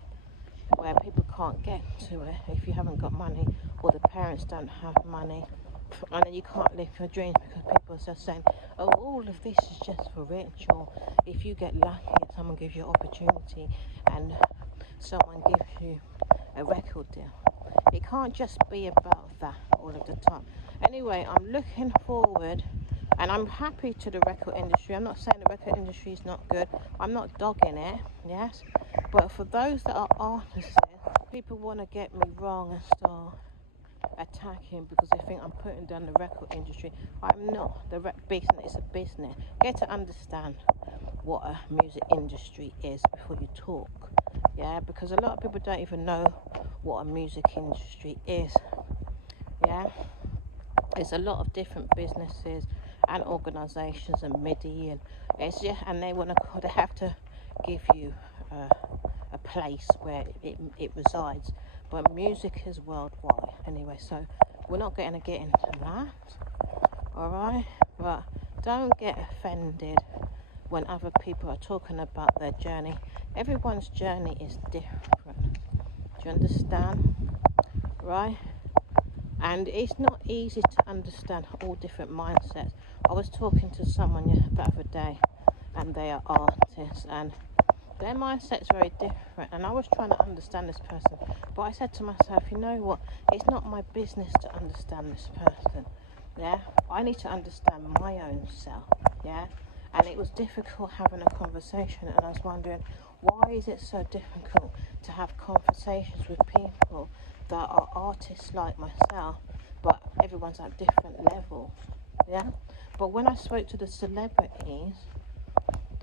where people can't get to it if you haven't got money, or the parents don't have money, and then you can't live your dreams because people are just saying, oh, all of this is just for rich, or if you get lucky and someone gives you an opportunity and someone gives you a record deal, It can't just be about that all of the time. Anyway, I'm looking forward, and I'm happy to the record industry. I'm not saying the record industry is not good. I'm not dogging it, yes. But for those that are artists, people want to get me wrong and start attacking because they think I'm putting down the record industry. I'm not. The business is a business. Get to understand what a music industry is before you talk. Yeah, because a lot of people don't even know what a music industry is. Yeah, it's a lot of different businesses and organisations and MIDI, and it's just, and they have to give you a place where it resides. But music is worldwide anyway, so we're not going to get into that. All right, but don't get offended when other people are talking about their journey. Everyone's journey is different. Do you understand? Right? And it's not easy to understand all different mindsets. I was talking to someone the other day, and they are artists, and their mindset's very different. And I was trying to understand this person, but I said to myself, you know what? It's not my business to understand this person. Yeah, I need to understand my own self. Yeah, and it was difficult having a conversation, and I was wondering, why is it so difficult to have conversations with people that are artists like myself, but everyone's at different levels? Yeah, but when I spoke to the celebrities,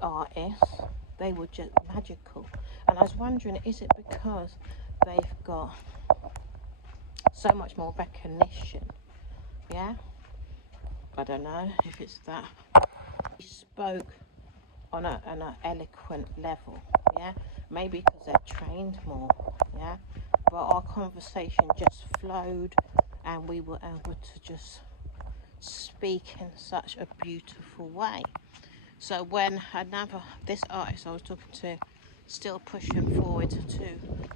artists, they were just magical, and I was wondering, is it because they've got so much more recognition? Yeah, I don't know if it's that. He spoke on an eloquent level, yeah, maybe because they're trained more, yeah, but our conversation just flowed, and we were able to just speak in such a beautiful way. So when this artist I was talking to, still pushing forward to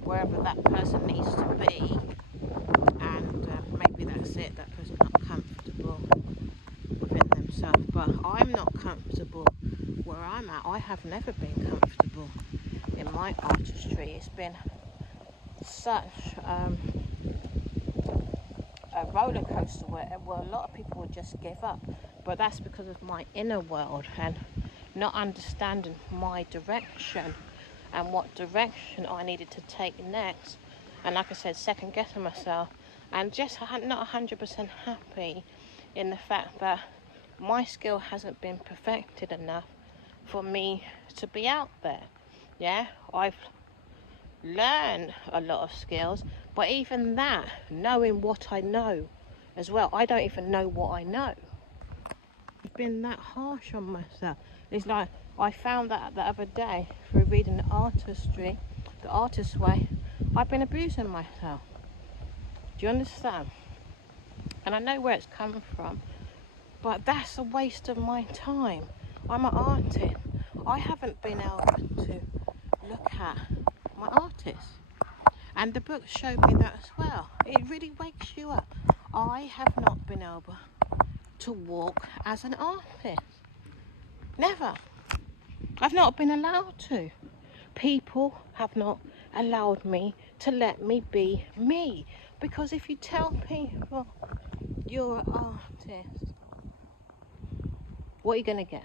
wherever that person needs to be, and maybe that's it, that person's not comfortable within themselves, but I'm not comfortable where I'm at. I have never been comfortable in my artistry. It's been such a roller coaster where a lot of people would just give up, but that's because of my inner world and not understanding my direction and what direction I needed to take next. And like I said, second guessing myself, and just not 100% happy in the fact that my skill hasn't been perfected enough for me to be out there. Yeah, I've learned a lot of skills, but even that, knowing what I know as well, I don't even know what I know. I've been that harsh on myself. It's like I found that the other day through reading the artist's way. I've been abusing myself. Do you understand? And I know where it's coming from, but that's a waste of my time. I'm an artist. I haven't been able to look at my artist, and the book showed me that as well. It really wakes you up. I have not been able to walk as an artist. Never. I've not been allowed to. People have not allowed me to let me be me, because if you tell people you're an artist, what are you going to get?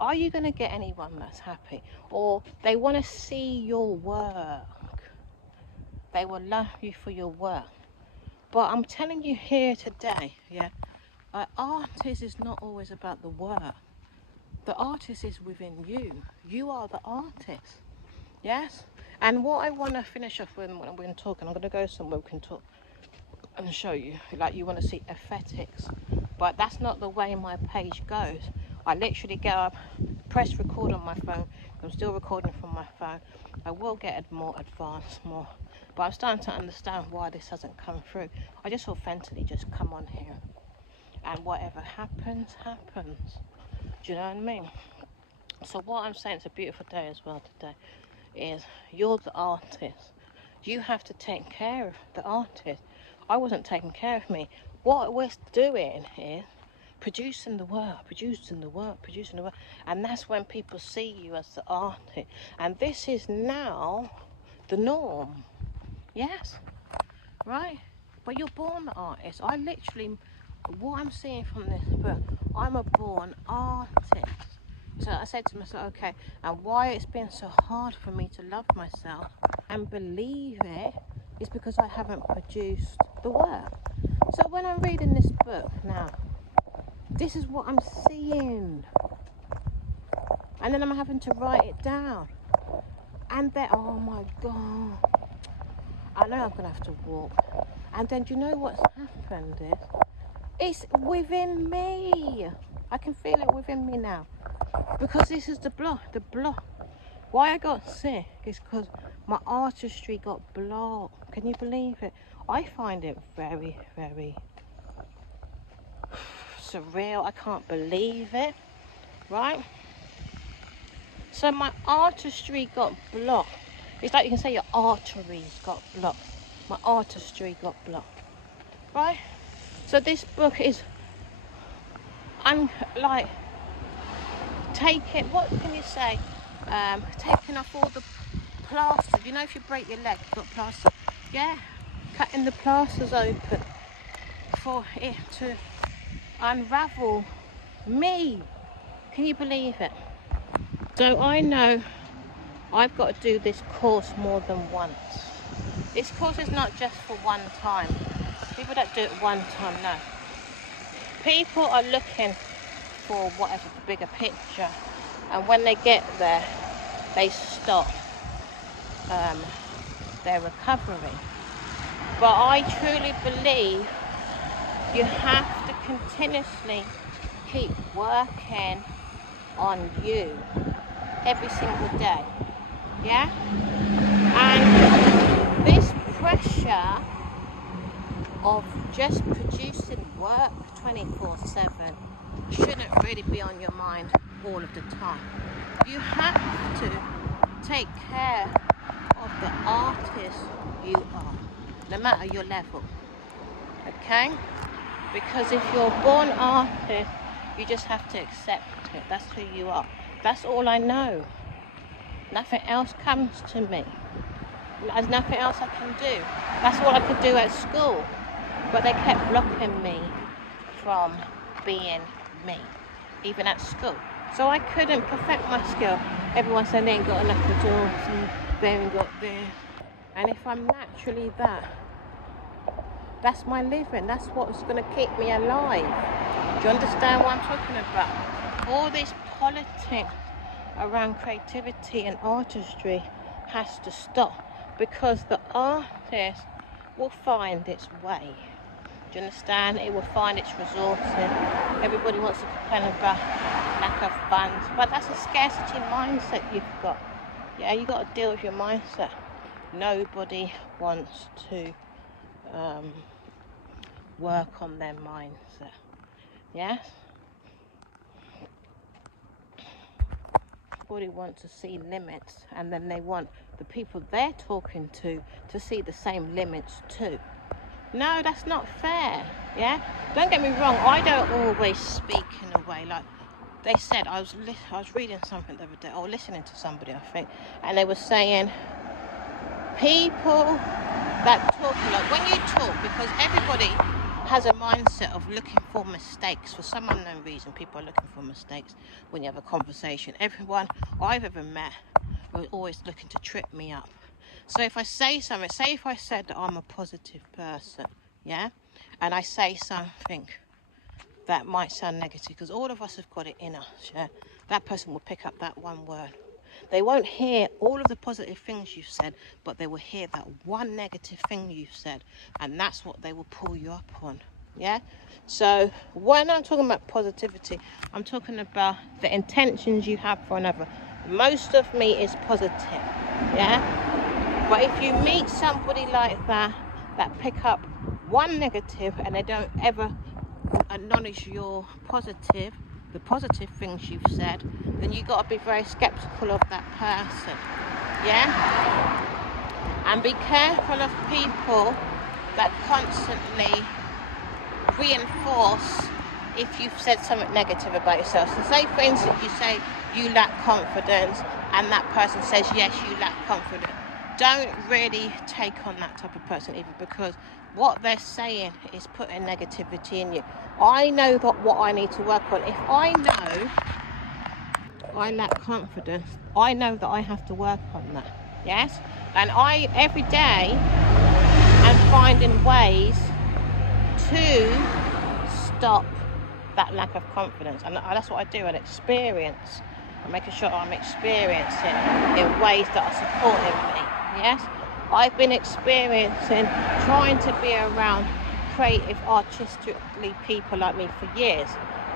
Are you going to get anyone that's happy? Or they want to see your work. They will love you for your work. But I'm telling you here today, yeah, artist is not always about the work. The artist is within you. You are the artist. Yes? And what I want to finish off with when we're talking, I'm going to go somewhere we can talk and show you. Like, you want to see aesthetics. But that's not the way my page goes. I literally go up, press record on my phone. I'm still recording from my phone. I will get more advanced, but I'm starting to understand why this hasn't come through. I just authentically just come on here, and whatever happens, happens. Do you know what I mean? So what I'm saying, it's a beautiful day as well today, is you're the artist. You have to take care of the artist. I wasn't taking care of me. What we're doing is producing the work, and that's when people see you as the artist. And this is now the norm. Yes, right? But you're born an artist. I literally, what I'm seeing from this book, I'm a born artist. So I said to myself, okay, and why it's been so hard for me to love myself and believe it is because I haven't produced the work. So when I'm reading this book now, this is what I'm seeing. And then I'm having to write it down. And then, oh my God, I know I'm going to have to walk. And then, do you know what's happened is, it's within me. I can feel it within me now. Because this is the block. Why I got sick is because my artistry got blocked. Can you believe it? I find it very, very surreal. I can't believe it, right? So my artistry got blocked. It's like you can say your arteries got blocked. My artistry got blocked, right? So this book is like taking, what can you say? Taking off all the plaster. You know, if you break your leg, you've got plaster. Yeah, cutting the plasters open for it to unravel me. Can you believe it? So I know I've got to do this course more than once. This course is not just for one time. People don't do it one time, no. People are looking for whatever, the bigger picture, and when they get there, they stop their recovery. But I truly believe you have to continuously keep working on you every single day, yeah? And this pressure of just producing work 24/7 shouldn't really be on your mind all of the time. You have to take care of the artist you are, no matter your level, okay? Because if you're a born artist, you just have to accept it. That's who you are. That's all I know. Nothing else comes to me. There's nothing else I can do. That's all I could do at school. But they kept blocking me from being me, even at school. So I couldn't perfect my skill. Everyone said they ain't got enough resources, and they ain't got this. And if I'm naturally that, that's my living. That's what's going to keep me alive. Do you understand what I'm talking about? All this politics around creativity and artistry has to stop, because the artist will find its way. Do you understand? It will find its resources. Everybody wants to complain about lack of funds, but that's a scarcity mindset you've got. Yeah, you've got to deal with your mindset. Nobody wants to work on their mindset. Yes? Everybody wants to see limits, and then they want the people they're talking to see the same limits too. No, that's not fair. Yeah, don't get me wrong, I don't always speak in a way like they said. I was reading something the other day, or listening to somebody, I think, and they were saying people that talk a lot, when you talk, because everybody has a mindset of looking for mistakes. For some unknown reason, people are looking for mistakes when you have a conversation. Everyone I've ever met was always looking to trip me up. So if I say something, say if I said that I'm a positive person, yeah, and I say something that might sound negative, because all of us have got it in us, yeah, that person will pick up that one word. They won't hear all of the positive things you've said, but they will hear that one negative thing you've said, and that's what they will pull you up on, yeah? So when I'm talking about positivity, I'm talking about the intentions you have for another. Most of me is positive, yeah? But if you meet somebody like that pick up one negative and they don't ever acknowledge your positive, the positive things you've said, then you've got to be very skeptical of that person, yeah? And be careful of people that constantly reinforce if you've said something negative about yourself. So say, for instance, you say you lack confidence, and that person says, yes, you lack confidence. don't really take on that type of person either, because what they're saying is putting negativity in you. I know that what I need to work on. If I know I lack confidence, I know that I have to work on that. Yes? And I, every day, am finding ways to stop that lack of confidence. And that's what I do, an experience. I'm making sure I'm experiencing in ways that are supporting me. Yes? I've been experiencing trying to be around creative, artistically people like me for years.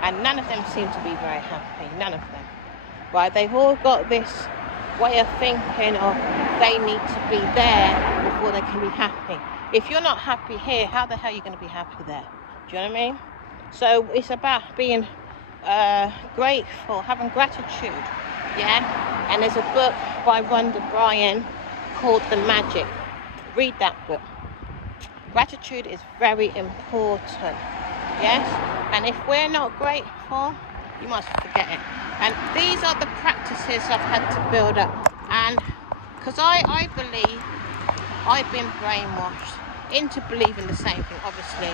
And none of them seem to be very happy. None of them. Right? They've all got this way of thinking of they need to be there before they can be happy. If you're not happy here, how the hell are you going to be happy there? Do you know what I mean? So it's about being grateful, having gratitude. Yeah? And there's a book by Rhonda Bryan called The Magic. Read that book. Gratitude is very important. Yes? And if we're not grateful, you must forget it. And these are the practices I've had to build up. And because I believe I've been brainwashed into believing the same thing. Obviously,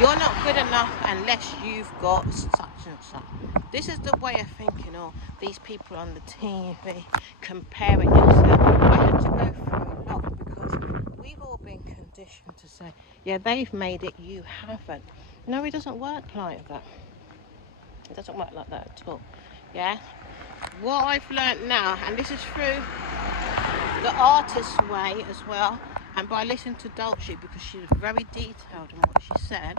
you're not good enough unless you've got such and such. This is the way of thinking. Or these people on the TV comparing yourself. I had to go through a lot because we've all been conditioned to say, yeah, they've made it, you haven't. No, it doesn't work like that. It doesn't work like that at all. Yeah? What I've learned now, and this is through the artist's way as well, and by listening to Dolce, because she's very detailed in what she said,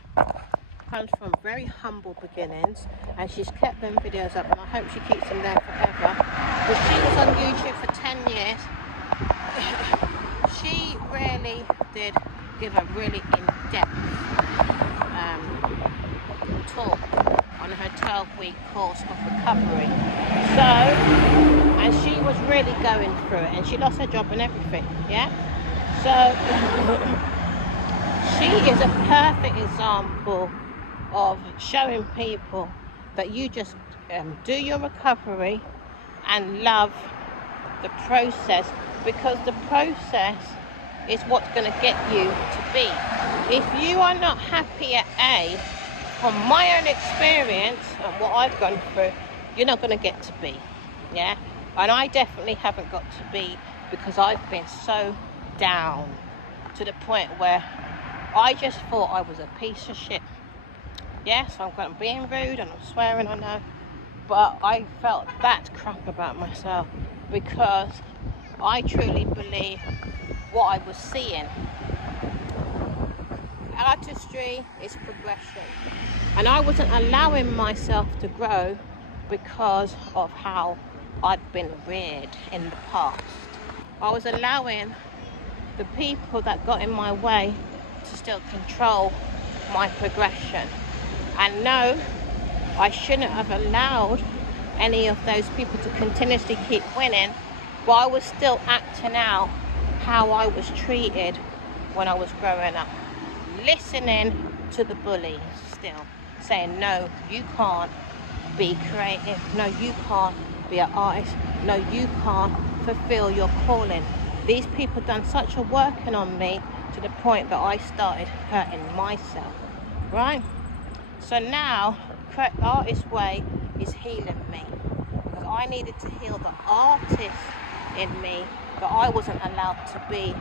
comes from very humble beginnings, and she's kept them videos up, and I hope she keeps them there forever. But she was on YouTube for 10 years. She really did give a really in-depth talk on her 12-week course of recovery. So, and she was really going through it, and she lost her job and everything. Yeah. So she is a perfect example of showing people that you just do your recovery and love the process, because the process is what's going to get you to B. If you are not happy at A, from my own experience and what I've gone through, you're not going to get to B. Yeah? And I definitely haven't got to B because I've been so down to the point where I just thought I was a piece of shit. Yes, I'm being rude and I'm swearing, I know, but I felt that crap about myself because I truly believe what I was seeing. Artistry is progression, and I wasn't allowing myself to grow because of how I'd been reared in the past. I was allowing the people that got in my way to still control my progression. And no, I shouldn't have allowed any of those people to continuously keep winning, but I was still acting out how I was treated when I was growing up. Listening to the bullies still, saying, no, you can't be creative, no, you can't be an artist, no, you can't fulfill your calling. These people done such a working on me to the point that I started hurting myself, right? So now, correct artist way is healing me, because I needed to heal the artist in me that I wasn't allowed to be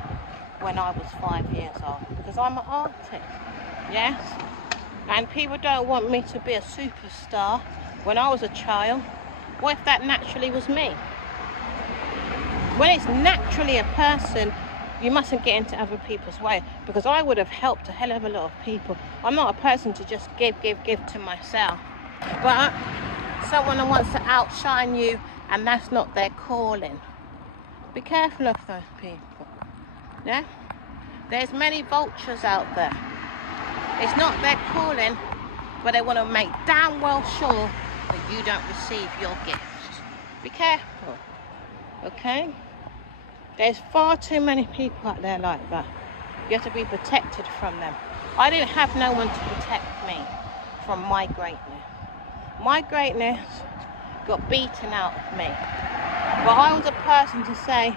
when I was 5 years old, because I'm an artist. Yes? And people don't want me to be a superstar when I was a child. What if that naturally was me? When it's naturally a person, you mustn't get into other people's way, because I would have helped a hell of a lot of people. I'm not a person to just give to myself. But someone who wants to outshine you, and that's not their calling. Be careful of those people. Yeah? There's many vultures out there. It's not their calling, but they want to make damn well sure that you don't receive your gift. Be careful. Okay? There's far too many people out there like that. You have to be protected from them. I didn't have no one to protect me from my greatness. My greatness got beaten out of me. But I was a person to say,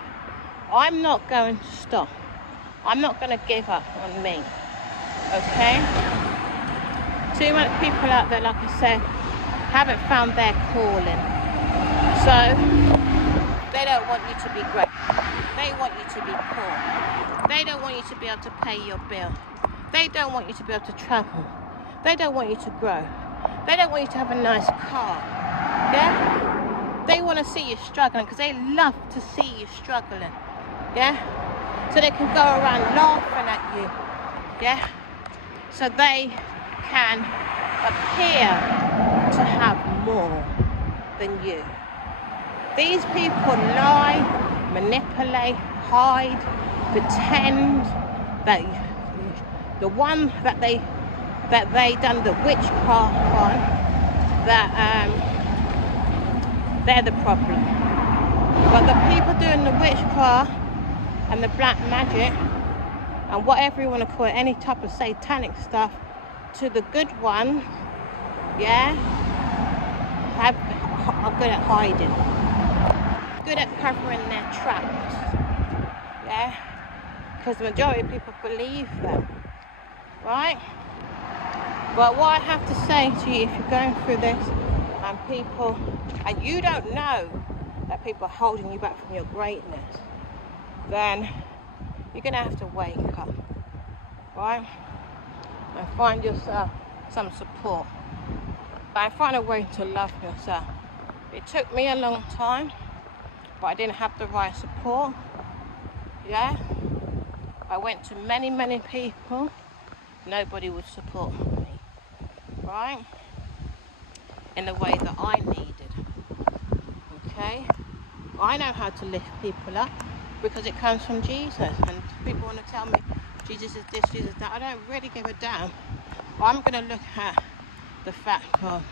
I'm not going to stop. I'm not going to give up on me. Okay? Too many people out there, like I said, haven't found their calling. So they don't want you to be great. They want you to be poor. They don't want you to be able to pay your bill. They don't want you to be able to travel. They don't want you to grow. They don't want you to have a nice car. Yeah? They want to see you struggling because they love to see you struggling. Yeah? So they can go around laughing at you. Yeah? So they can appear to have more than you. These people lie, manipulate, hide, pretend that the one that they done the witchcraft on, that they're the problem. But the people doing the witchcraft and the black magic and whatever you want to call it, any type of satanic stuff, to the good ones, yeah, are good at hiding, good at covering their tracks, yeah, because the majority of people believe them, right? But what I have to say to you, if you're going through this and you don't know that people are holding you back from your greatness, then you're going to have to wake up, right? And find yourself some support. And find a way to love yourself. It took me a long time, but I didn't have the right support. Yeah? I went to many, many people. Nobody would support me. Right? In the way that I needed. Okay? I know how to lift people up because it comes from Jesus. And people want to tell me, Jesus is this, Jesus is that. I don't really give a damn. I'm going to look at the fact of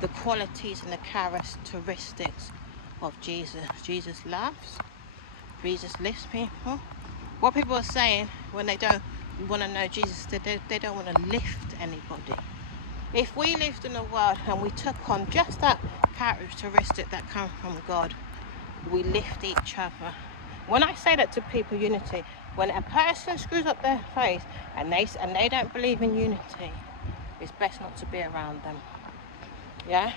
the qualities and the characteristics of Jesus. Jesus loves. Jesus lifts people. What people are saying when they don't want to know Jesus, they don't want to lift anybody. If we lived in the world and we took on just that characteristic that comes from God, we lift each other. When I say that to people, unity, when a person screws up their face and they don't believe in unity, it's best not to be around them. Yeah?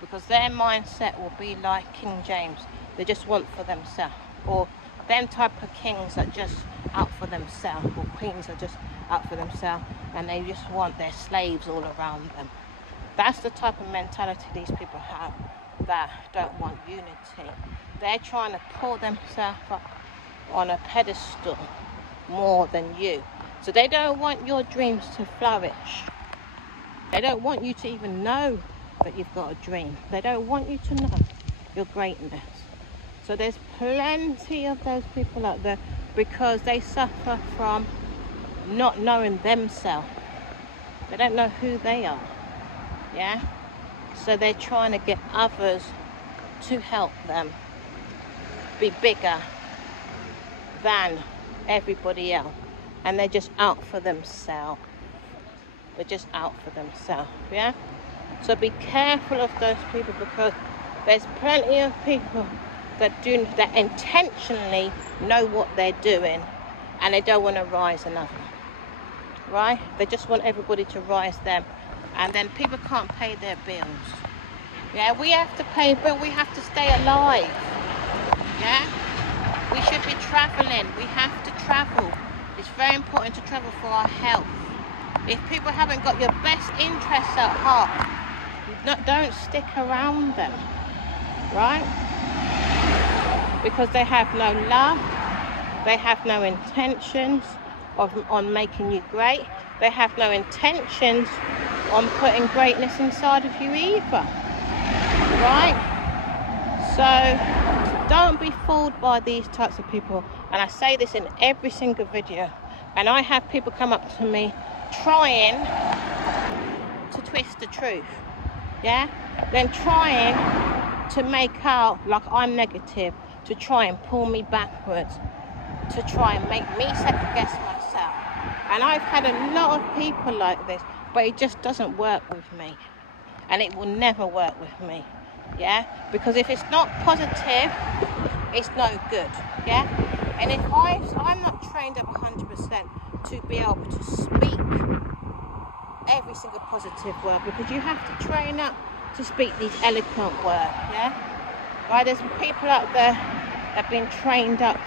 Because their mindset will be like King James. They just want for themselves. Or them type of kings that just out for themselves, or queens are just out for themselves, and they just want their slaves all around them. That's the type of mentality these people have that don't want unity. They're trying to pull themselves up on a pedestal more than you. So they don't want your dreams to flourish. They don't want you to even know that you've got a dream. They don't want you to know your greatness. So there's plenty of those people out there because they suffer from not knowing themselves. They don't know who they are. Yeah? So they're trying to get others to help them be bigger than everybody else. And they're just out for themselves. They're just out for themselves. Yeah? So be careful of those people because there's plenty of people that intentionally know what they're doing and they don't want to rise another. Right? They just want everybody to rise them. And then people can't pay their bills. Yeah, we have to pay bills. We have to stay alive. Yeah? We should be traveling. We have to travel. It's very important to travel for our health. If people haven't got your best interests at heart, don't stick around them. Right? Because they have no love. They have no intentions on making you great. They have no intentions on putting greatness inside of you either. Right? So don't be fooled by these types of people. And I say this in every single video. And I have people come up to me trying to twist the truth. Yeah? Then trying to make out like I'm negative, to try and pull me backwards, to try and make me second guess myself. And I've had a lot of people like this, but it just doesn't work with me. And it will never work with me. Yeah? Because if it's not positive, it's no good. Yeah. And if I'm not trained up 100% to be able to speak every single positive word, because you have to train up to speak these eloquent words. Yeah. Right. There's people out there that have been trained up,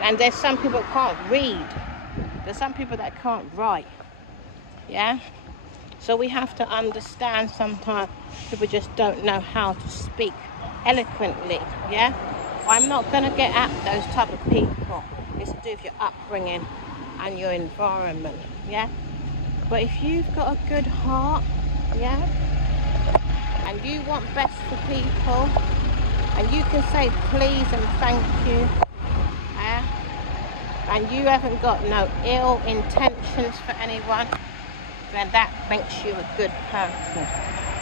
and there's some people that can't read. There's some people that can't write. Yeah. So we have to understand sometimes people just don't know how to speak eloquently. Yeah. I'm not going to get at those type of people. It's to do with your upbringing and your environment. Yeah. But if you've got a good heart, yeah, and you want best for people, and you can say please and thank you, yeah, and you haven't got no ill intentions for anyone, then that makes you a good person.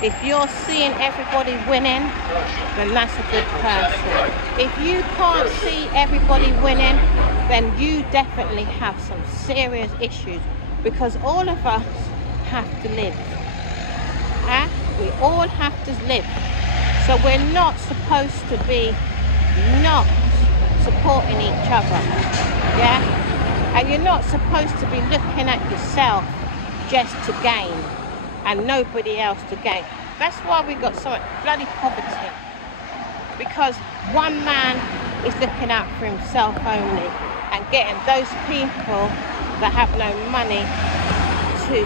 If you're seeing everybody winning, then that's a good person. If you can't see everybody winning, then you definitely have some serious issues, because all of us have to live. We all have to live. So we're not supposed to be not supporting each other. Yeah? And you're not supposed to be looking at yourself just to gain and nobody else to gain. That's why we got so much bloody poverty. Because one man is looking out for himself only and getting those people that have no money to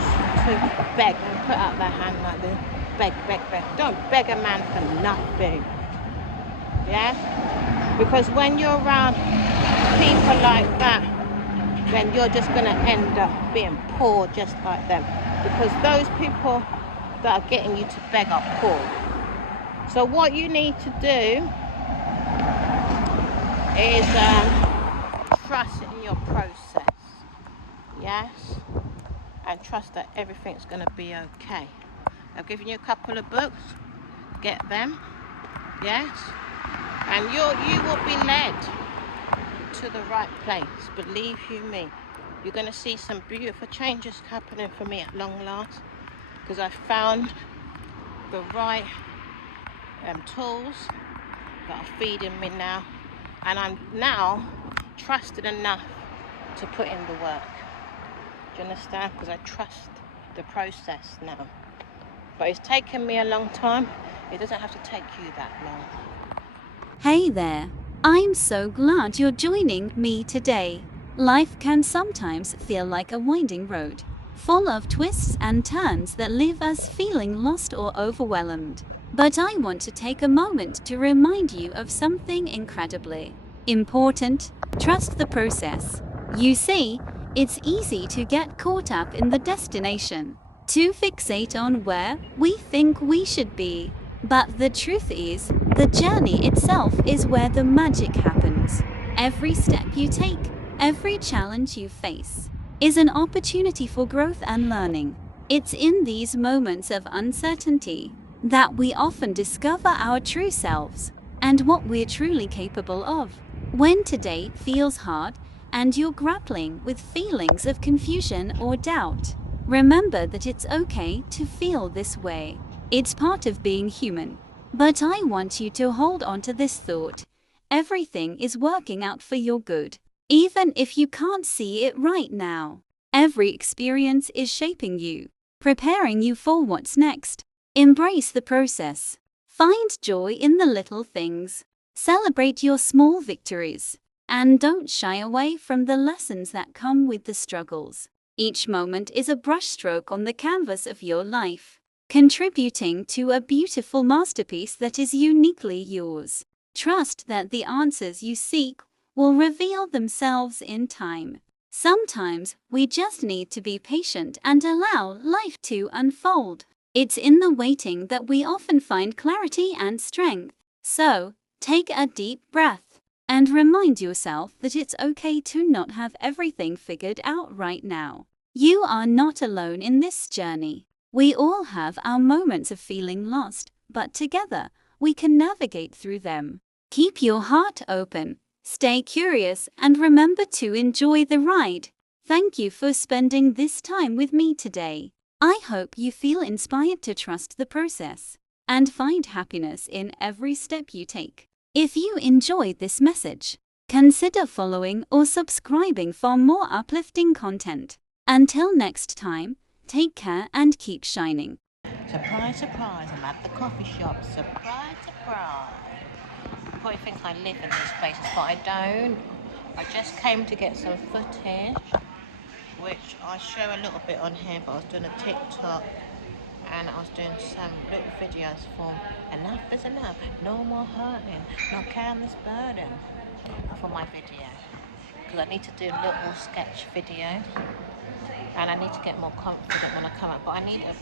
beg and put out their hand like this. Beg. Don't beg a man for nothing. Yeah? Because when you're around people like that, then you're just going to end up being poor just like them. Because those people that are getting you to beg are poor. So what you need to do is trust in your process. Yes? And trust that everything's going to be okay. I've given you a couple of books. Get them. Yes? And you will be led to the right place. Believe you me. You're going to see some beautiful changes happening for me at long last. Because I found the right tools that are feeding me now. And I'm now trusted enough to put in the work. Do you understand? Because I trust the process now. But it's taken me a long time. It doesn't have to take you that long. Hey there. I'm so glad you're joining me today. Life can sometimes feel like a winding road, full of twists and turns that leave us feeling lost or overwhelmed. But I want to take a moment to remind you of something incredibly important. Trust the process. You see, it's easy to get caught up in the destination, to fixate on where we think we should be. But the truth is, the journey itself is where the magic happens. Every step you take, every challenge you face, is an opportunity for growth and learning. It's in these moments of uncertainty that we often discover our true selves and what we're truly capable of. When today feels hard and you're grappling with feelings of confusion or doubt, remember that it's okay to feel this way. It's part of being human. But I want you to hold on to this thought. Everything is working out for your good. Even if you can't see it right now, every experience is shaping you, preparing you for what's next. Embrace the process. Find joy in the little things. Celebrate your small victories. And don't shy away from the lessons that come with the struggles. Each moment is a brushstroke on the canvas of your life, contributing to a beautiful masterpiece that is uniquely yours. Trust that the answers you seek will reveal themselves in time. Sometimes we just need to be patient and allow life to unfold. It's in the waiting that we often find clarity and strength. So, take a deep breath and remind yourself that it's okay to not have everything figured out right now. You are not alone in this journey. We all have our moments of feeling lost, but together, we can navigate through them. Keep your heart open, stay curious, and remember to enjoy the ride. Thank you for spending this time with me today. I hope you feel inspired to trust the process and find happiness in every step you take. If you enjoyed this message, consider following or subscribing for more uplifting content. Until next time, take care and keep shining. Surprise, surprise, I'm at the coffee shop. Surprise, surprise. You probably think I live in these places, but I don't. I just came to get some footage, which I show a little bit on here, but I was doing a TikTok and I was doing some little videos for Enough is Enough, No More Hurting, No Careless Burden for my video. Because I need to do little sketch videos and I need to get more confident when I come out. But I need a...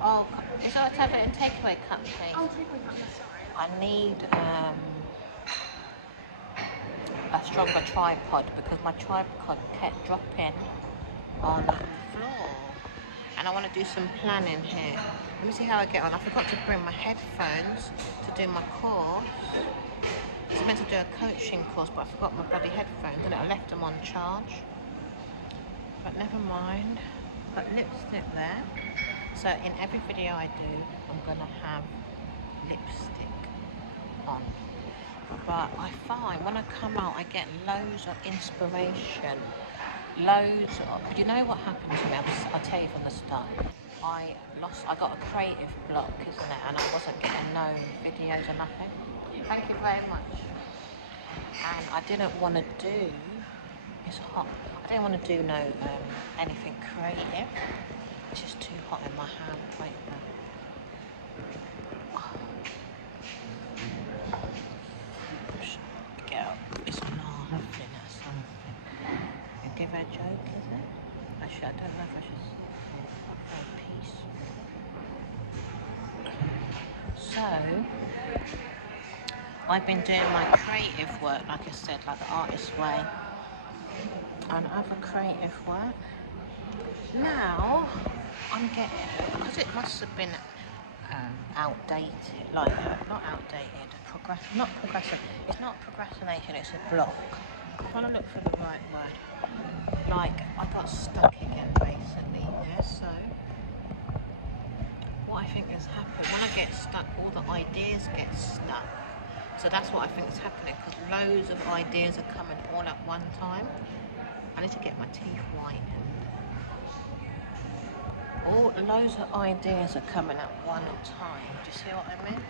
Oh, is that a takeaway cup, please? Oh, takeaway cup, sorry. I need a stronger tripod because my tripod kept dropping on the floor. And I want to do some planning here. Let me see how I get on. I forgot to bring my headphones to do my course. I was meant to do a coaching course, but I forgot my bloody headphones and I left them on charge. But never mind. Got lipstick there. So in every video I do, I'm gonna have lipstick on. But I find when I come out, I get loads of inspiration. But you know what happened to me? I'll tell you from the start. I got a creative block, isn't it? And I wasn't getting no videos or nothing. Thank you very much. And I didn't want to do, it's hot. I didn't want to do no anything creative. It's just too hot in my hand. Wait a minute. Girl, it's laughing at something. You give her a joke, is it? Actually, I don't know if I should say peace. So, I've been doing my creative work, like I said, like the artist's way, and other creative work. Now, I'm getting, because it must have been outdated, like, not outdated, not progressive, it's not procrastination, it's a block. I'm trying to look for the right word. Like, I got stuck again, basically, yeah, so, what I think has happened, when I get stuck, all the ideas get stuck. So that's what I think is happening, because loads of ideas are coming all at one time. I need to get my teeth whitened. Loads of ideas are coming at one time. Do you see what I mean?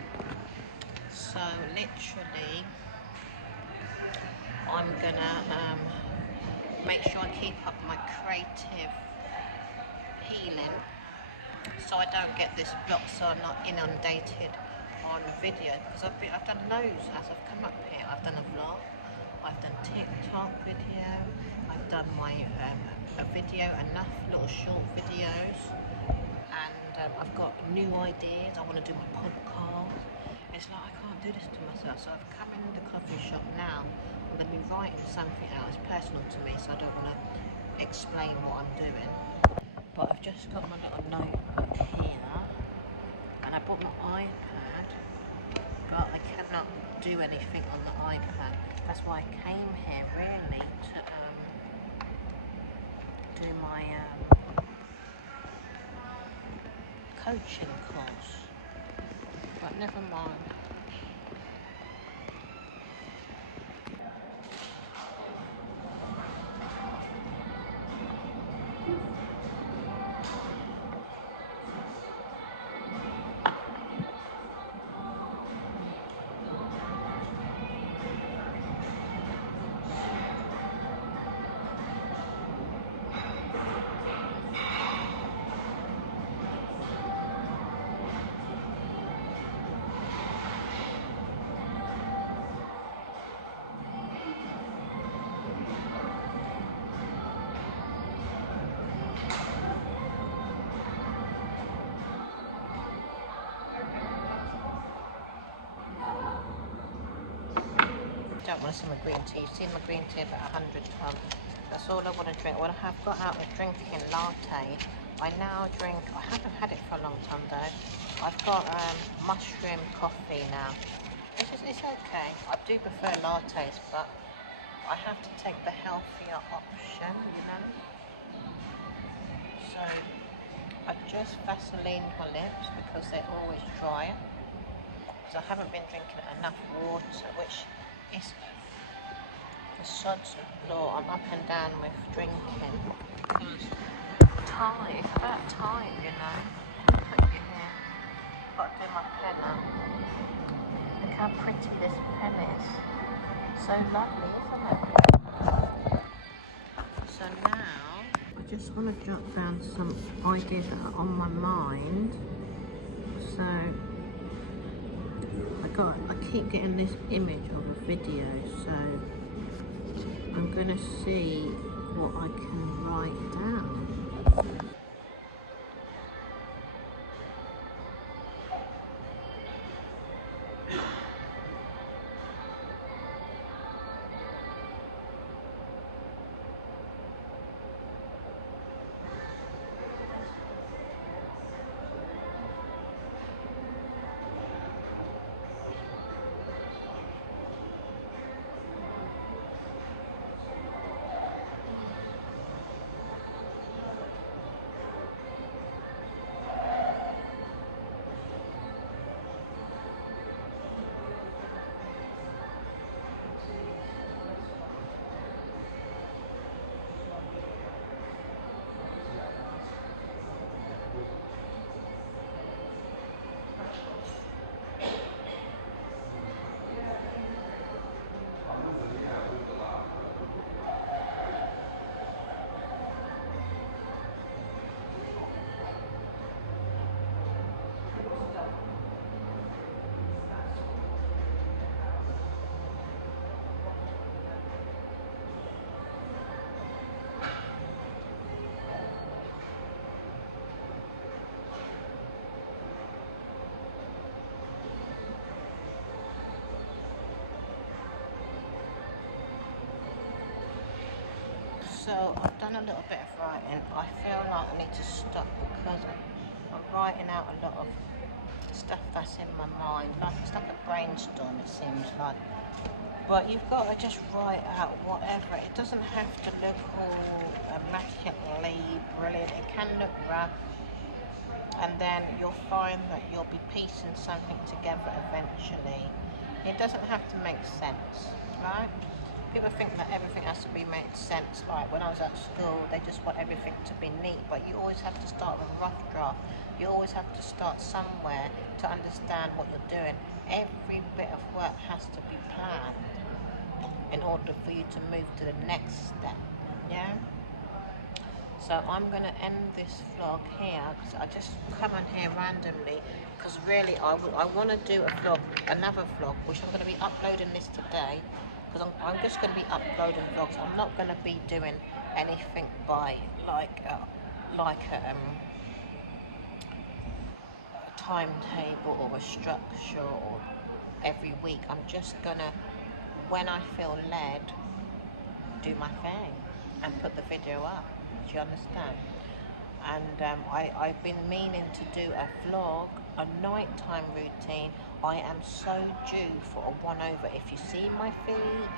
So literally, I'm gonna make sure I keep up my creative healing, so I don't get this block, so I'm not inundated on video. Because I've done loads as I've come up here. I've done a vlog, I've done TikTok video, I've done my a video, enough little short videos. And I've got new ideas. I want to do my podcast. It's like I can't do this to myself. So I've come in the coffee shop now. I'm going to be writing something out. It's personal to me, so I don't want to explain what I'm doing. But I've just got my little notebook here, and I brought my iPad, but I cannot do anything on the iPad. That's why I came here really to do my coaching course, but never mind. Don't want to see my green tea. You've seen my green tea about 100 times. That's all I want to drink. What I have got out of drinking latte, I now drink, I haven't had it for a long time though. I've got mushroom coffee now. It's okay. I do prefer lattes, but I have to take the healthier option, you know. So I just Vaseline my lips because they're always dry. because I haven't been drinking enough water, which is the sod's law. I'm up and down with drinking because time, it's about time, you know. Put your hair. Got to do my pen up. Look how pretty this pen is. So lovely, isn't it? So now I just want to jot down some ideas that are on my mind. So I keep getting this image of a video, so I'm gonna see what I can write down. So I've done a little bit of writing. I feel like I need to stop because I'm writing out a lot of stuff that's in my mind. Like it's like a brainstorm, it seems like. But you've got to just write out whatever. It doesn't have to look all immaculately brilliant. It can look rough, and then you'll find that you'll be piecing something together eventually. It doesn't have to make sense, right? People think that everything has to be made sense. Like when I was at school, they just want everything to be neat, but you always have to start with a rough draft. You always have to start somewhere to understand what you're doing. Every bit of work has to be planned in order for you to move to the next step. Yeah? So I'm going to end this vlog here because I just come on here randomly because really I want to do a vlog, another vlog, which I'm going to be uploading this today because I'm just going to be uploading vlogs. I'm not going to be doing anything by like a timetable or a structure or every week. I'm just going to, when I feel led, do my thing and put the video up. Do you understand? And I've been meaning to do a vlog, a nighttime routine. I am so due for a one over. If you see my feed,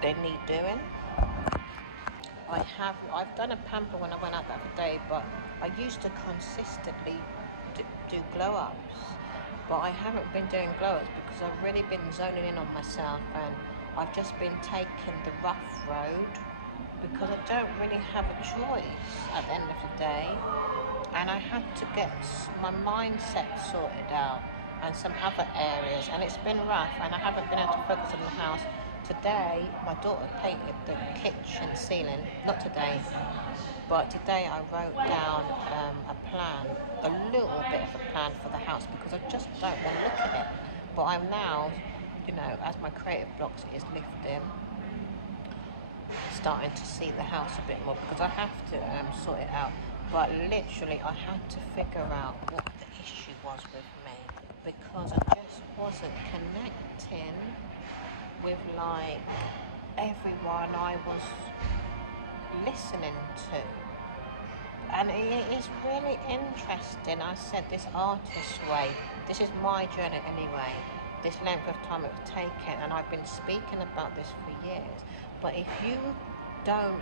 they need doing. I've done a pamper when I went out the other day, but I used to consistently do glow ups, but I haven't been doing glow ups because I've really been zoning in on myself, and I've just been taking the rough road because I don't really have a choice at the end of the day, and I had to get my mindset sorted out and some other areas, and it's been rough, and I haven't been able to focus on the house. Today, my daughter painted the kitchen ceiling. Not today, but today I wrote down a plan, a little bit of a plan for the house because I just don't want to look at it. But I'm now, you know, as my creative blocks is lifting, starting to see the house a bit more because I have to sort it out. But literally, I had to figure out what the issue was with me because I just wasn't connecting with like everyone I was listening to. And it is really interesting. I said this artist's way, this is my journey anyway, this length of time it's taken, and I've been speaking about this for years. But if you don't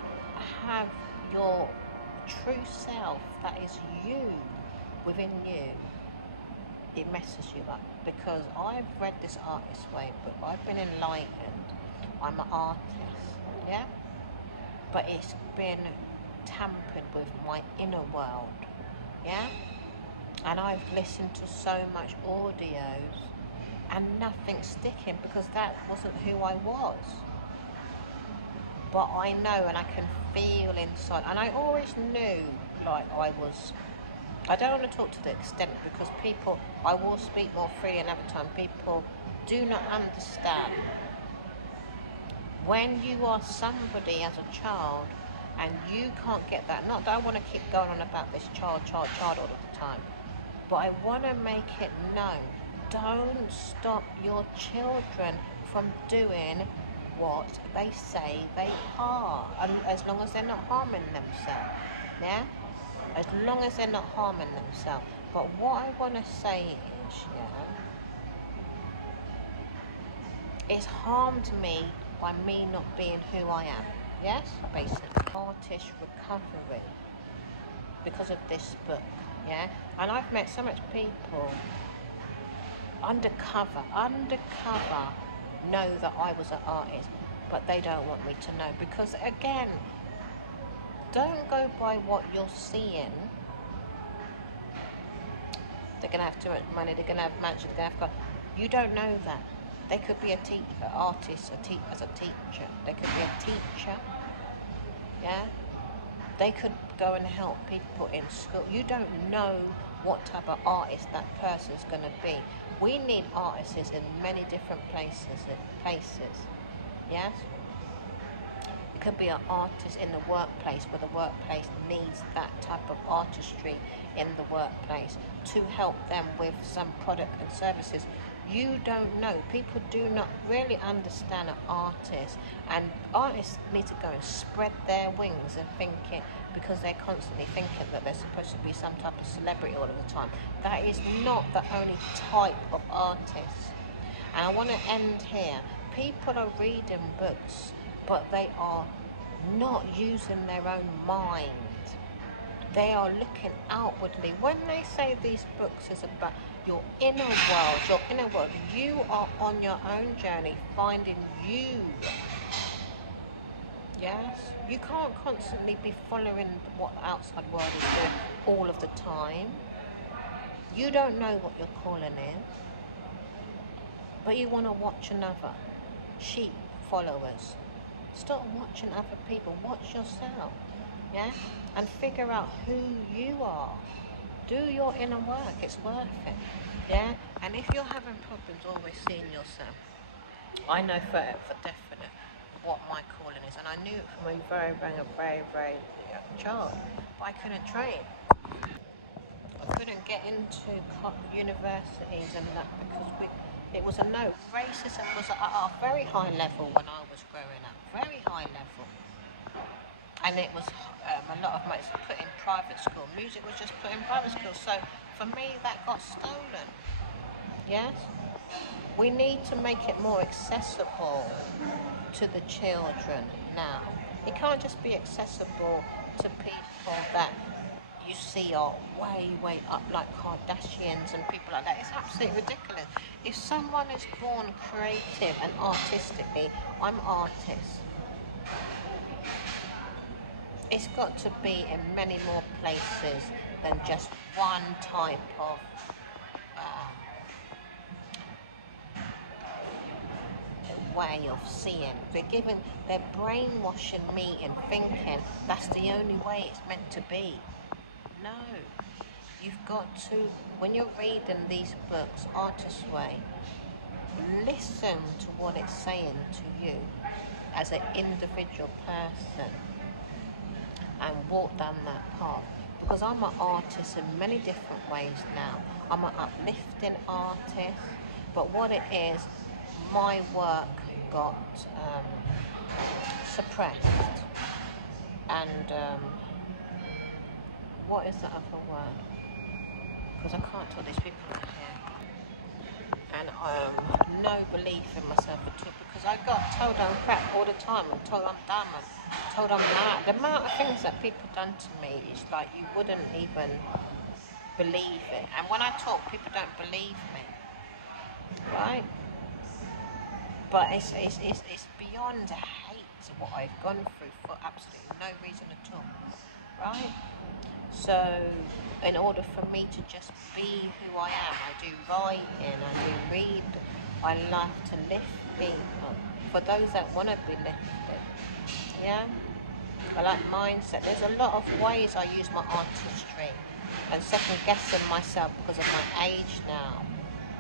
have your true self, that is you, within you, it messes you up, because I've read this Artist Way book. I've been enlightened. I'm an artist, yeah, but it's been tampered with my inner world, yeah, and I've listened to so much audios and nothing's sticking, because that wasn't who I was. But I know, and I can feel inside, and I always knew, like, I don't want to talk to the extent, because people, I will speak more freely another time, people do not understand when you are somebody as a child and you can't get that. Not that I want to keep going on about this child all the time, but I want to make it known. Don't stop your children from doing what they say they are, and as long as they're not harming themselves, yeah? As long as they're not harming themselves. But what I want to say is, yeah, it's harmed me by me not being who I am. Yes, basically. Artist recovery because of this book, yeah? And I've met so much people undercover know that I was an artist, but they don't want me to know, because again, don't go by what you're seeing. They're gonna have too much money, they're gonna have magic, they're gonna have you don't know that. They could be a artist, as a teacher. They could be a teacher, yeah? They could go and help people in school. You don't know what type of artist that person's going to be. We need artists in many different places, yes? It could be an artist in the workplace, where the workplace needs that type of artistry in the workplace to help them with some product and services. You don't know. People do not really understand an artist, and artists need to go and spread their wings and thinking, because they're constantly thinking that they're supposed to be some type of celebrity all of the time. That is not the only type of artist. And I want to end here. People are reading books, but they are not using their own mind. They are looking outwardly. When they say these books is about your inner world, you are on your own journey finding you. Yes? You can't constantly be following what the outside world is doing all of the time. You don't know what your calling is, but you want to watch another. Sheep followers. Stop watching other people. Watch yourself. Yeah? And figure out who you are. Do your inner work. It's worth it. Yeah? And if you're having problems always seeing yourself, I know for definite what my calling is. And I knew it from a very young child. But I couldn't train. I couldn't get into universities and that, because it was a no. Racism was at a very high level when I was growing up. Very high level. And it was a lot of money put in private school. Music was just put in private school. So for me, that got stolen. Yes? We need to make it more accessible to the children now. It can't just be accessible to people that you see are way up, like Kardashians and people like that. It's absolutely ridiculous. If someone is born creative and artistically, I'm artist. It's got to be in many more places than just one type of way of seeing. They're brainwashing me in thinking that's the only way it's meant to be. No. You've got to, when you're reading these books, Artist's Way, listen to what it's saying to you as an individual person and walk down that path. Because I'm an artist in many different ways now. I'm an uplifting artist, but what it is, my work got suppressed. And what is the other word? Because I can't tell these people are here. And no belief in myself at all, because I got told I'm crap all the time, and told I'm dumb, and told I'm mad. The amount of things that people done to me is like you wouldn't even believe it. And when I talk, people don't believe me, right? But it's beyond hate what I've gone through for absolutely no reason at all, right? So, in order for me to just be who I am, I do writing, I do read, I love to lift people. For those that want to be lifted, yeah? I like mindset. There's a lot of ways I use my artistry and second guessing myself because of my age now.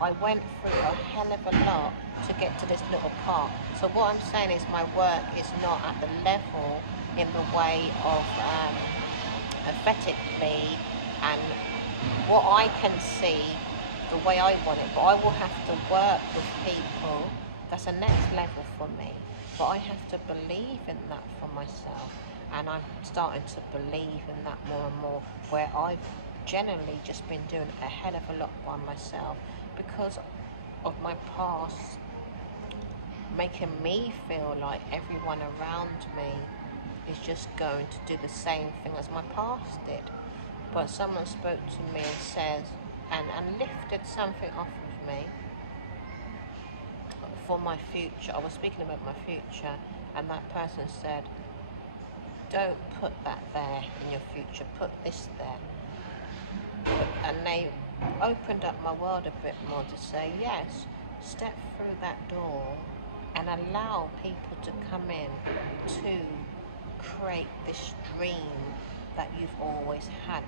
I went through a hell of a lot to get to this little part. So what I'm saying is my work is not at the level in the way of aesthetically and what I can see the way I want it, but I will have to work with people. That's a next level for me, but I have to believe in that for myself, and I'm starting to believe in that more and more, where I've generally just been doing a hell of a lot by myself because of my past making me feel like everyone around me is just going to do the same thing as my past did. But someone spoke to me and says, and lifted something off of me for my future. I was speaking about my future, and that person said, don't put that there in your future, put this there. And they opened up my world a bit more to say, yes, step through that door and allow people to come in to create this dream that you've always had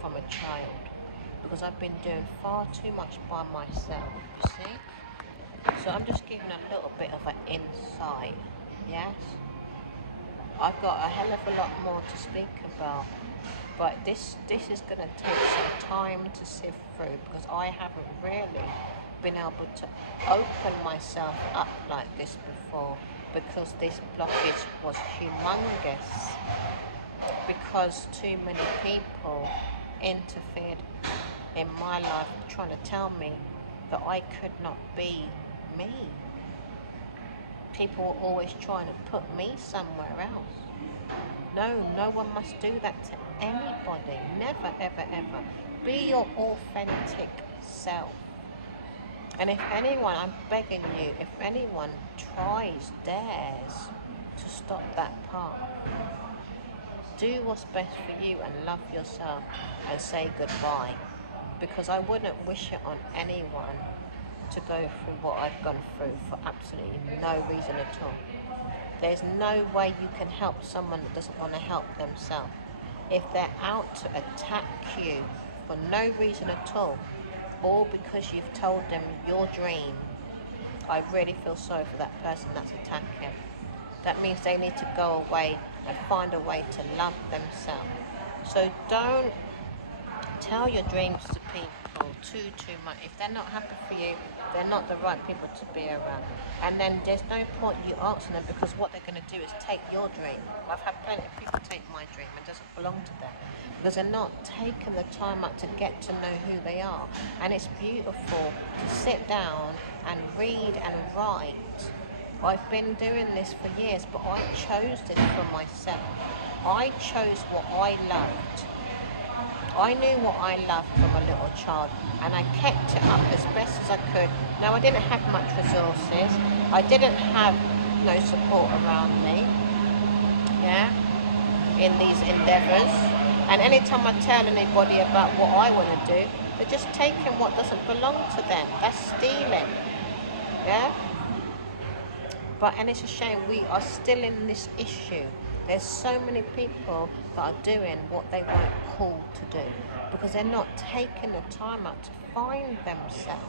from a child. Because I've been doing far too much by myself, you see? So I'm just giving a little bit of an insight, yes? I've got a hell of a lot more to speak about, but this is going to take some time to sift through because I haven't really been able to open myself up like this before because this blockage was humongous because too many people interfered in my life trying to tell me that I could not be me. People were always trying to put me somewhere else. No one must do that to anybody. Never, ever, ever. Be your authentic self. And if anyone, I'm begging you, if anyone dares to stop that path, do what's best for you and love yourself and say goodbye. Because I wouldn't wish it on anyone to go through what I've gone through for absolutely no reason at all. There's no way you can help someone that doesn't want to help themselves. If they're out to attack you for no reason at all because you've told them your dream, I really feel sorry for that person that's attacking. That means they need to go away and find a way to love themselves. So don't tell your dreams to people too much. If they're not happy for you, they're not the right people to be around. And then there's no point you asking them because what they're going to do is take your dream. I've had plenty of people take my dream and it doesn't belong to them because they're not taking the time up to get to know who they are. And it's beautiful to sit down and read and write. I've been doing this for years, but I chose this for myself. I chose what I loved. I knew what I loved from a little child and I kept it up as best as I could. Now I didn't have much resources, I didn't have no support around me, yeah, in these endeavours. And anytime I tell anybody about what I want to do, they're just taking what doesn't belong to them. That's stealing, yeah. And it's a shame we are still in this issue. There's so many people that are doing what they weren't called to do because they're not taking the time out to find themselves.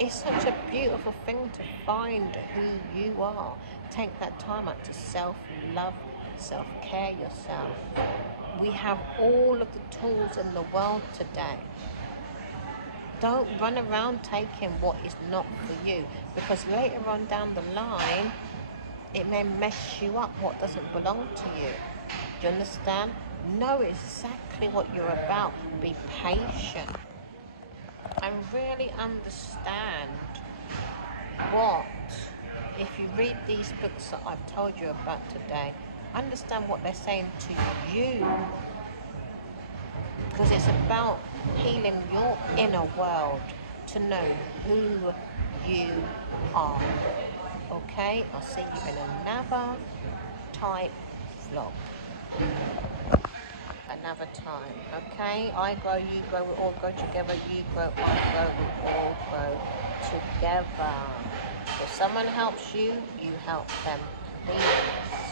It's such a beautiful thing to find who you are. Take that time out to self-love, self-care yourself. We have all of the tools in the world today. Don't run around taking what is not for you because later on down the line, it may mess you up what doesn't belong to you. Do you understand? Know exactly what you're about. Be patient. And really understand what, if you read these books that I've told you about today, understand what they're saying to you. because it's about healing your inner world to know who you are. Okay, I'll see you in another type vlog another time. Okay, I grow, you grow, we all grow together. You grow, I grow, we all grow together. If someone helps you, you help them. Peace.